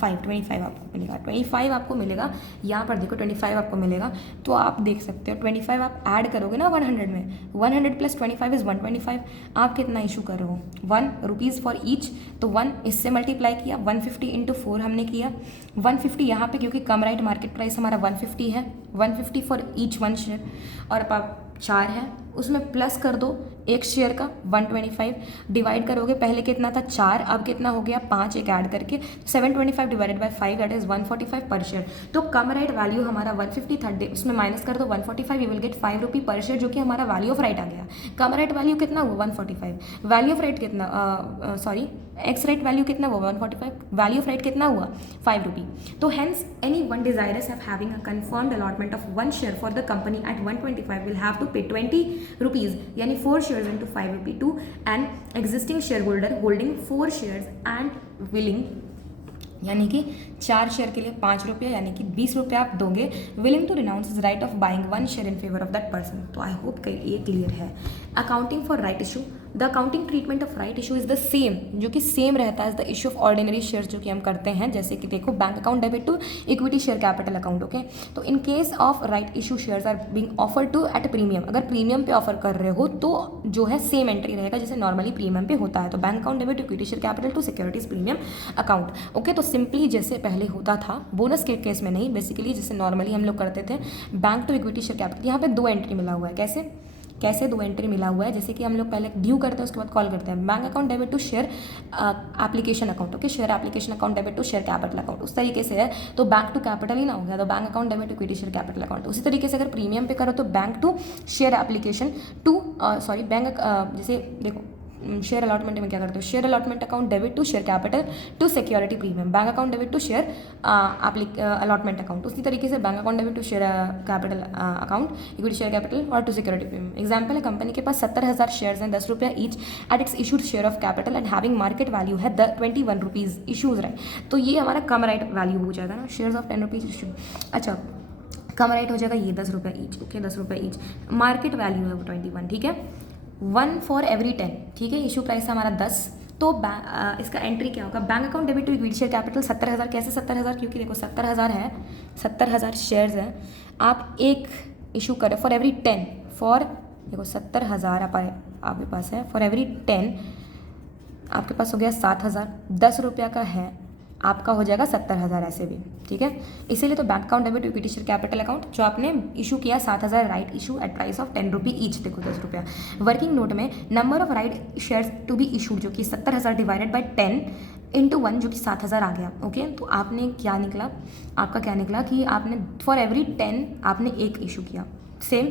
25 आपको मिलेगा, 25 आपको मिलेगा। यहाँ पर देखो 25 आपको मिलेगा, तो आप देख सकते हो 25 आप ऐड करोगे ना 100 में, 100 प्लस 25 इज़ 125। आप कितना इशू कर रहे हो 1 रुपीज़ फॉर ईच, तो 1 इससे मल्टीप्लाई किया, 150 इंटू 4 हमने किया, 150 यहाँ पे क्योंकि कम राइट मार्केट प्राइस हमारा 150 है, 150 फॉर ईच 1 शेयर, और आप 4 है उसमें प्लस कर दो एक शेयर का 125 डिवाइड करोगे, पहले कितना था 4, अब कितना हो गया 5, एक ऐड करके 725 डिवाइडेड बाय 5 दैट इज़ 145 पर शेयर। तो कम राइट वैल्यू हमारा 150 था, उसमें माइनस कर दो 145, यू विल गेट 5 रुपी पर शेयर जो कि हमारा वैल्यू ऑफ राइट आ गया। कम राइट वैल्यू कितना हुआ 145, वैल्यू ऑफ राइट कितना एक्स राइट वैल्यू कितना हुआ 145, वैल्यू ऑफ राइट कितना हुआ 5 रुपी। तो hence any one desirous of having a confirmed allotment of 1 share for the company at 125 will have to pay 20 rupees यानी 4 shares into 5 rupee to an existing share holder holding 4 shares and willing, यानी कि 4 share के लिए 5 रुपये यानी कि 20 रुपये आप दोगे, willing to renounce his right of buying 1 share in favour of that person. तो आई होप कि ये क्लियर है। Accounting for right issue, the accounting treatment of right issue is the same, जो कि सेम रहता है the issue of ordinary shares जो कि हम करते हैं, जैसे कि देखो bank account debit to equity share capital account okay. तो in case of right issue shares are being offer to at premium, अगर प्रीमियम पे ऑफर कर रहे हो तो जो है सेम एंट्री रहेगा जैसे नॉर्मली प्रीमियम पे होता है। तो bank account debit equity share capital to securities premium account okay. तो सिंपली जैसे पहले होता था, बोनस के केस में नहीं, बेसिकली जैसे नॉर्मली हम लोग करते थे bank to equity share capital, यहाँ पे 2 एंट्री मिला हुआ है। कैसे 2 एंट्री मिला हुआ है, जैसे कि हम लोग पहले ड्यू करते हैं उसके बाद कॉल करते हैं, bank account debit to share application account okay, share application account debit to share capital account, उस तरीके से है। तो बैंक टू कैपिटल ही ना हो गया, तो bank account debit equity share capital account. उसी तरीके से अगर प्रीमियम पे करो तो bank to share application to bank जैसे देखो शेयर अलॉटमेंट में क्या करते हो, share allotment account debit to share capital to security premium, bank account debit to share allotment account. उसी तरीके से bank account debit to share capital account equity share capital और टू सिक्योरिटी प्रीमियम। एग्जाम्पल है, company के पास 70,000 shares हैं, 10 रुपया each at its issued share of capital and having market value है 21 rupees issues right. तो ये हमारा कम राइट वैल्यू हो जाएगा ना, शेयर्स ऑफ 10 रुपीज़ इशू। अच्छा, कम राइट हो जाएगा ये 10 रुपये ईच ओके, 10 रुपये ईच। मार्केट वैल्यू है वो 21, ठीक है। 1 फॉर एवरी 10, ठीक है। इशू प्राइस है हमारा 10, तो इसका एंट्री क्या होगा, bank account debit to equity share capital 70,000। कैसे 70,000, क्योंकि देखो 70,000 है, 70,000 शेयर्स हैं, आप एक इशू करें फॉर एवरी 10, फॉर देखो 70,000 आपके पास है, फॉर एवरी 10 आपके पास हो गया 7,000, 10 रुपया का है, आपका हो जाएगा 70,000 ऐसे भी, ठीक है। इसीलिए तो bank account debit equity share capital account जो आपने इशू किया 7,000 right issue at price of 10 rupee each, देखो 10 रुपया। वर्किंग नोट में number of right shares to be issued जो कि 70,000 डिवाइडेड बाई 10 इंटू 1 जो कि 7,000 आ गया, ओके। तो आपने क्या निकला, आपका क्या निकला कि आपने फॉर एवरी 10 आपने एक इशू किया। सेम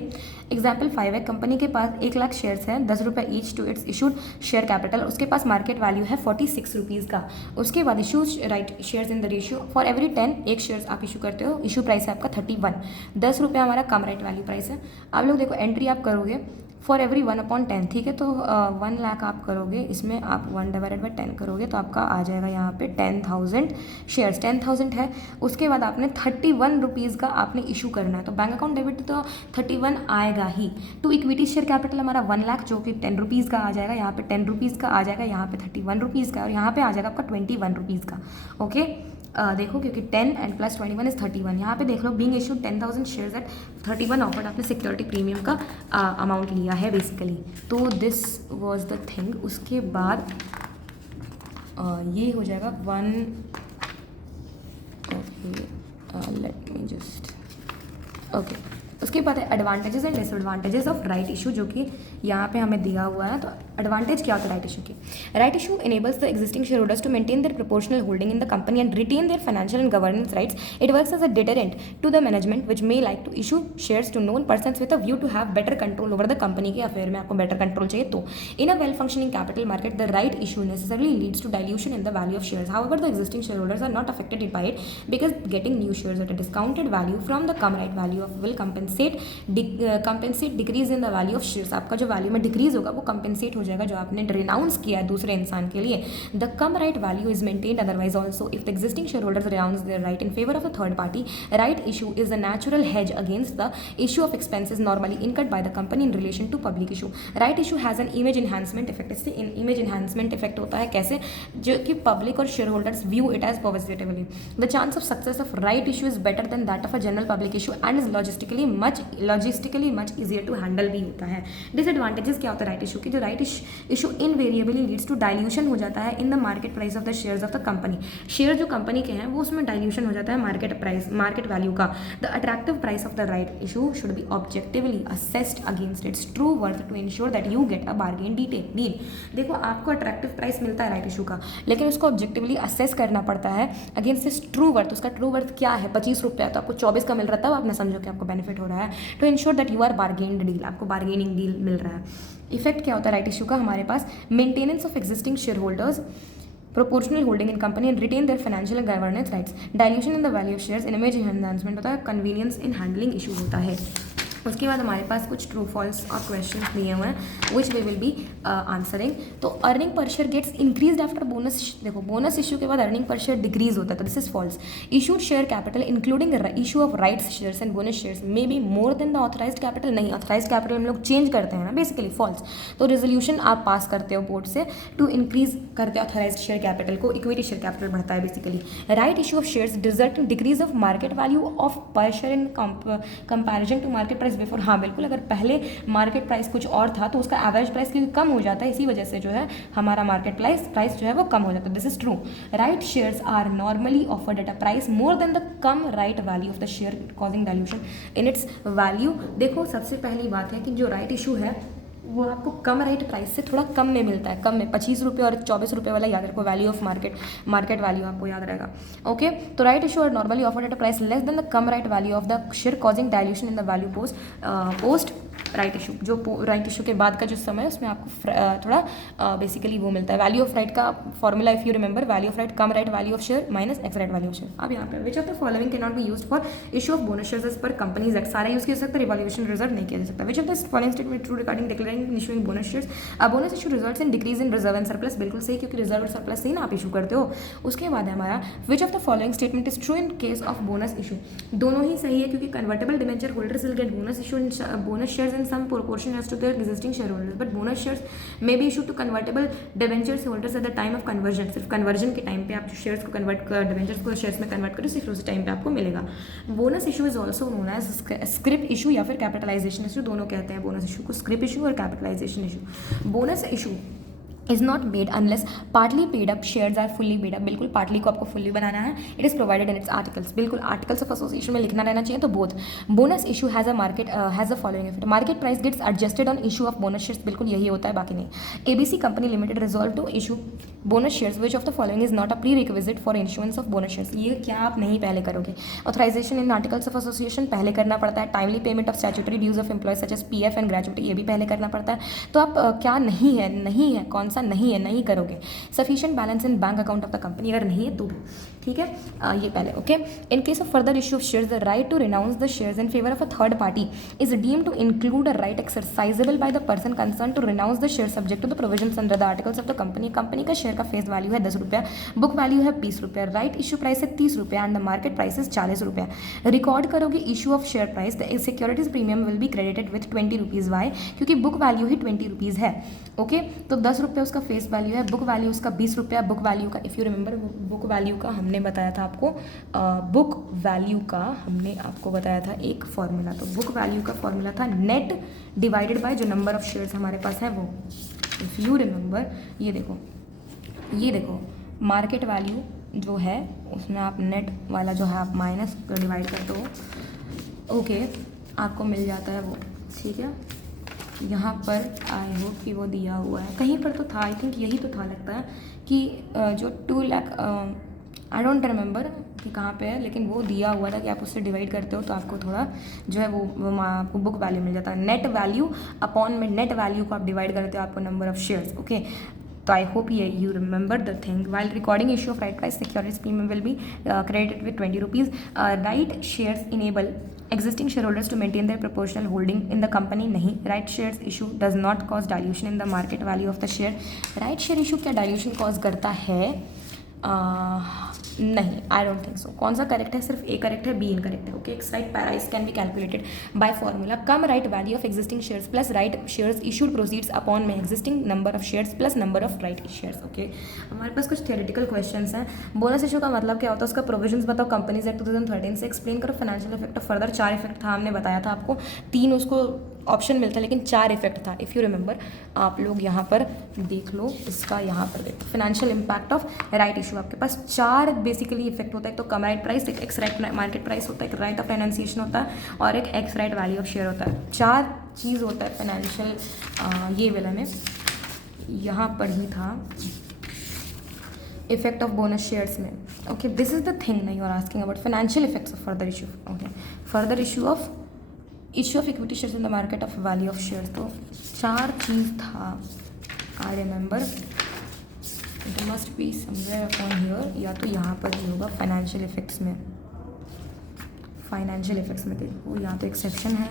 एग्जाम्पल 5 है, कंपनी के पास 1,00,000 शेयर्स हैं, 10 रुपये each to its issued share capital, उसके पास मार्केट वैल्यू है 46 रुपीज़ का। उसके बाद issue right shares in the ratio for every 10 एक शेयर्स आप इशू करते हो, इशू प्राइस है आपका 31, 10 रुपये हमारा कम राइट वैल्यू प्राइस है। आप लोग देखो एंट्री आप करोगे फॉर एवरी 1/10, ठीक है। तो 1 लाख आप करोगे, इसमें आप 1 डिवाइडेड बाई 10 करोगे तो आपका आ जाएगा यहाँ पे 10,000 शेयर्स, 10,000 है। उसके बाद आपने 31 रुपीज़ का आपने इशू करना है, तो बैंक अकाउंट डेबिट तो 31 आएगा ही। टू इक्विटी शेयर कैपिटल हमारा 1 लाख जो कि 10 रुपीज़ का आ जाएगा, यहाँ पे 10 रुपीज़ का आ जाएगा, यहाँ पे 31 रुपीज़ का, और यहाँ पे आ जाएगा आपका 21 रुपीज़ का, ओके। देखो क्योंकि 10 एंड प्लस 21 इज 31, यहाँ पे देख लो being issued 10,000 shares at 31 offered, आपने सिक्योरिटी प्रीमियम का अमाउंट लिया है बेसिकली। तो दिस वाज द थिंग। उसके बाद ये हो जाएगा 1, okay let me just, okay. उसके बाद है advantages and disadvantages of right issue, जो कि यहाँ पे हमें दिया हुआ है। तो एडवांटेज क्या होता है राइट इशू की, right issue enables the existing shareholders to maintain their proportional holding in the company and retain their financial and governance rights. It works as a deterrent to the management which may like to issue shares to known persons with a view to have better control over the company के affair में आपको better control चाहिए तो। In a well functioning capital market, the right issue necessarily leads to dilution in the value of shares. However, the existing shareholders are not affected by it because getting new shares at a discounted value from the come right value of will compensate decrease in the value of shares. आपका जो value में decrease होगा वो compensate हो जाएगा जो आपने renounce किया है दूसरे इंसान के लिए। The come right value is maintained otherwise also if the existing shareholders renounce their right in favor of a third party. Right issue is a natural hedge against the issue of expenses normally incurred by the company in relation to public issue. Right issue has an image enhancement effect. इससे image enhancement effect होता है कैसे, जो कि public और shareholders view it as positively. The chance of success of right issue is better than that of a general public issue and is logistically much easier to handle भी होता है। Disadvantages क्या होता है राइट इशू की, जो right issue invariably leads to dilution हो जाता है in the market price of the shares of the company. Share जो कंपनी के हैं वो उसमें डाइल्यूशन हो जाता है मार्केट वैल्यू का। The attractive price of the right issue should be objectively assessed against its true worth to ensure that you get a bargain deal. देखो आपको अट्रैक्टिव प्राइस मिलता है राइट इशू का, लेकिन उसको ऑब्जेक्टिवली असेस करना पड़ता है अगेंस्ट इस ट्रू वर्थ। उसका ट्रू वर्थ क्या है, 25 रुपया, तो आपको 24 का मिल रहा था, आपने समझो कि आपको बेनिफिट हो रहा है। To ensure that you are bargained deal, आपको बार्गेनिंग डील मिल रहा है। इफेक्ट क्या होता है राइट इशू का हमारे पास, maintenance of existing share holders, proportional holding in company and retain their financial and governance rights, dilution in the value of shares, image enhancement होता है, convenience in handling issue होता है। उसके बाद हमारे पास कुछ ट्रू फॉल्स और क्वेश्चंस दिए हुए हैं which we will be answering. तो earning per share gets increase after bonus, देखो बोनस इशू के बाद अर्निंग पर शेयर डिक्रीज होता है, तो this is false. Issued share capital including issue of rights shares and bonus shares may be more than the authorised capital, नहीं authorised capital हम लोग change करते हैं ना बेसिकली, फॉल्स। तो रेजोल्यूशन आप पास करते हो बोर्ड से टू इंक्रीज करते हो ऑथराइज्ड शेयर कैपिटल को, इक्विटी शेयर कैपिटल बढ़ता है basically. Right issue of shares result in decrease of market value of per share in comparison to market price before. हाँ बिल्कुल, अगर पहले मार्केट प्राइस कुछ और था तो उसका एवरेज प्राइस क्योंकि कम हो जाता है, इसी वजह से जो है हमारा मार्केट प्राइस जो है वो कम हो जाता है, this is true. Right shares are normally offered at a price more than the cum right value of the share causing dilution in its value. देखो सबसे पहली बात है कि जो राइट इशू है वो आपको कम राइट प्राइस से थोड़ा कम में मिलता है, कम में 25 रुपये और 24 रुपये वाला याद रखो, वैल्यू ऑफ मार्केट वैल्यू आपको याद रहेगा, ओके। तो right issue are normally offered at a price less than the cum right value of the share causing dilution in the value post right issue. जो राइट इशू के बाद का जो समय है उसमें आपको थोड़ा बेसिकली वो मिलता है। वैल्यू ऑफ राइट का formula if you remember, value of right come right value of share minus ex right value of share. अब यहाँ पर विच of the following can not be used for issue of bonus shares पर companies act, सारा use किया जा सकता है, revaluation reserve नहीं किया जा सकता। विच of the following statement true regarding declaring issuing bonus shares, bonus issue results in decrease in reserve and surplus, बिल्कुल सही क्योंकि रिजर्व और सरप्लस से ही ना आप इशू करते हो। उसके बाद है हमारा विच of the following statement is true in case of bonus issue, दोनों ही सही है क्योंकि convertible debenture holders will get bonus issue in bonus share shares in some proportion as to their existing shareholders, but bonus shares may be issued to convertible debentures holders at the time of conversion. सिर्फ conversion के time पे आप जो shares को convert कर debentures को shares में convert करो, सिर्फ उसी टाइम पे आपको मिलेगा. Bonus issue is also known as scrip issue या फिर कैपिटलाइजेशन इशू, दोनों कहते हैं बोनस इशू को, स्क्रिप इशू और capitalisation issue. Bonus issue is not made unless partly paid up shares are fully paid up. बिल्कुल पार्टली को आपको फुल्ली बनाना है. It is provided in its articles. बिल्कुल आर्टिकल्स ऑफ एसोसिएशन में लिखना रहना चाहिए. तो both bonus issue has a market has a following effect. Market price gets adjusted on issue of bonus shares. बिल्कुल यही होता है, बाकी नहीं. ABC company limited resolve to issue bonus shares which of the following is not a pre requisite for issuance of bonus shares. ये क्या आप नहीं पहले करोगे. Authorisation in articles of association पहले करना पड़ता है. Timely payment of statutory dues of employ such as PF and gratuity, ये भी पहले करना पड़ता है. तो आप क्या नहीं है कौन सा नहीं करोगे. Sufficient balance in bank account of the company, अगर नहीं है तो भी ठीक है, ये पहले. Okay. In case of further issue of shares the right to renounce the shares in favour of a third party is deemed to include a right exercisable by the person concern to renounce the share subject to the provisions under the articles of the company. Company का share का face value है 10 रुपया, book value है 20 रुपया, right issue price है 30 रुपया and the market price is 40 रुपया. Record करोगे issue of share price, the securities premium will be credited with 20 rupees. Why? क्योंकि बुक वैल्यू ही 20 रुपीज़ है. ओके. तो 10 रुपये उसका फेस वैल्यू है, बुक वैल्यू उसका 20 रुपया. बुक वैल्यू का if you remember, book value का हमने बताया था आपको, बुक वैल्यू का हमने आपको बताया था एक फॉर्मूला. तो बुक वैल्यू का फॉर्मूला था नेट डिवाइडेड बाय जो नंबर ऑफ शेयर्स हमारे पास है वो. इफ़ यू रिमेंबर, ये देखो मार्केट वैल्यू जो है उसमें आप नेट वाला जो है आप माइनस डिवाइड करते हो. ओके. आपको मिल जाता है वो. ठीक है. यहाँ पर आई होप कि वो दिया हुआ है कहीं पर तो था, आई थिंक यही तो था लगता है कि जो 2 लाख, आई डोंट रिमेंबर कि कहाँ पे है, लेकिन वो दिया हुआ था कि आप उससे डिवाइड करते हो तो आपको थोड़ा जो है वो आपको बुक वैल्यू मिल जाता है. नेट वैल्यू अपॉन में नेट वैल्यू को आप डिवाइड करते हो, आपको नंबर ऑफ शेयर्स. ओके. तो I hope you remember the thing. While recording issue of right price securities premium will be credited with 20 rupees. Right shares enable existing shareholders to maintain their proportional holding in the company. नहीं. right shares issue does not cause dilution in the market value of the share. right share issue क्या dilution cause करता है? नहीं, I don't think so. कौन सा correct है? सिर्फ A correct है, बी इनकरेक्ट है. Okay. Ex right price can be calculated by formula cum right value of existing shares plus right shares issued proceeds upon में existing number of shares plus number of right shares. Okay. हमारे पास कुछ theoretical questions हैं. Bonus issue का मतलब क्या होता है, उसका प्रोविजंस बताओ. कंपनीज एक्ट 2013 से एक्सप्लेन करो. Financial effect of further 4 effect था, हमने बताया था आपको. 3 उसको ऑप्शन मिलता है लेकिन 4 इफेक्ट था. इफ़ यू रिमेंबर, आप लोग यहाँ पर देख लो, इसका यहाँ पर देखो. Financial impact of right issue, आपके पास 4 बेसिकली इफेक्ट होता है. एक तो कम राइट प्राइस, एक एक्स राइट मार्केट प्राइस होता है, एक राइट ऑफ फाइनेंसिएशन होता है और एक x right value of share होता है. 4 चीज़ होता है फाइनेंशियल ये वाला में. यहाँ पर ही था इफेक्ट ऑफ बोनस शेयर्स में. Okay. This is the thing ना you are asking about financial effects of further issue. Okay. Further issue of equity shares in the market of value of shares. तो 4 चीज़ था. I remember it must be somewhere upon here, या तो यहाँ पर ही होगा फाइनेंशियल इफेक्ट्स में. फाइनेंशियल इफेक्ट्स में देखो यहाँ पे एक्सेप्शन है,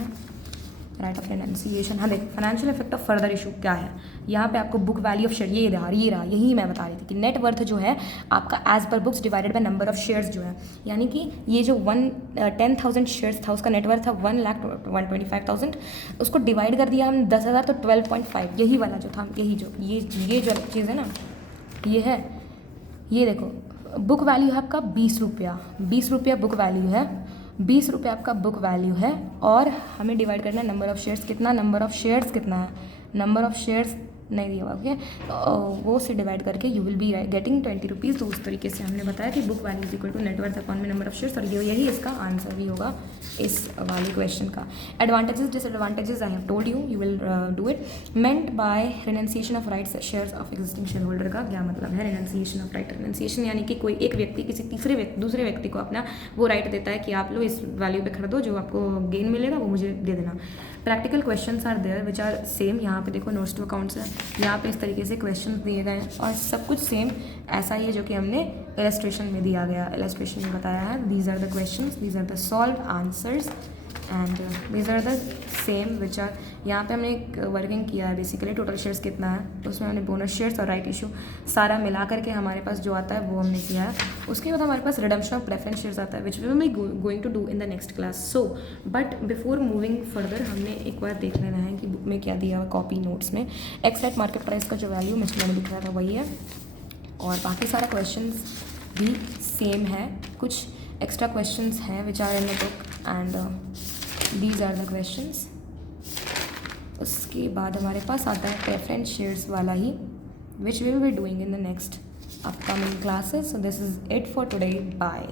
राइट ऑफ रेनन्सिएशन. हाँ देखो financial effect of further issue क्या है. यहाँ पे आपको बुक वैल्यू ऑफ शेयर ये रहा, यही मैं बता रही थी कि नेट वर्थ जो है आपका as per books divided by number of shares जो है, यानी कि ये जो 10,000 शेयर्स था उसका नेट वर्थ था 1,125,000. उसको डिवाइड कर दिया हम 10,000 तो 12.5. यही वाला जो था, यही जो ये जो चीज़ है ना, ये है. ये देखो बुक वैल्यू है आपका 20 रुपया. 20 रुपया बुक वैल्यू है, 20 रुपये आपका बुक वैल्यू है और हमें डिवाइड करना है नंबर ऑफ शेयर्स. कितना नंबर ऑफ शेयर्स कितना है? नंबर ऑफ शेयर्स नहीं दिया हुआ. ओके. वो से डिवाइड करके you will be getting 20 rupees. तो उस तरीके से हमने बताया कि book value is equal to net worth upon में नंबर ऑफ शेयर्स, और यही इसका आंसर भी होगा इस वाले क्वेश्चन का. Advantages disadvantages I have told you will do it. Meant by renunciation of rights shares of existing share holder का क्या मतलब है? Renunciation of right. रिनन्सिएशन यानी कि कोई एक व्यक्ति किसी दूसरे व्यक्ति को अपना वो राइट देता है कि आप लो इस वैल्यू पे खरीदो, जो आपको गेन मिलेगा वो मुझे दे देना. Practical questions are there which are same. यहाँ पे देखो नोट्स टू अकाउंट्स है, यहाँ पे इस तरीके से क्वेश्चंस दिए गए हैं और सब कुछ सेम ऐसा ही है जो कि हमने इलस्ट्रेशन में दिया गया, इलस्ट्रेशन में बताया है. These are the questions, these are the solve answers and these are the same which are, यहाँ पे हमने एक वर्किंग किया है बेसिकली टोटल शेयर्स कितना है, तो उसमें हमने बोनस शेयर्स और राइट इशू सारा मिला करके हमारे पास जो आता है वो हमने किया है। उसके बाद हमारे पास रिडम्पशन ऑफ प्रेफरेंस शेयर्स आता है which we will be going to do in the next class. So but before moving further हमने एक बार देख लेना है कि बुक में क्या दिया हुआ कॉपी नोट्स में। एक्सएट मार्केट प्राइस का जो वैल्यू मिस्टर ने दिख रहा था वही है, और बाकी सारा क्वेश्चंस भी सेम है, कुछ एक्स्ट्रा क्वेश्चंस हैं which are in the book and these are the questions. उसके बाद हमारे पास आता है प्रेफरेंस शेयर्स वाला ही which we will be doing in the next upcoming classes. So this is it for today, bye.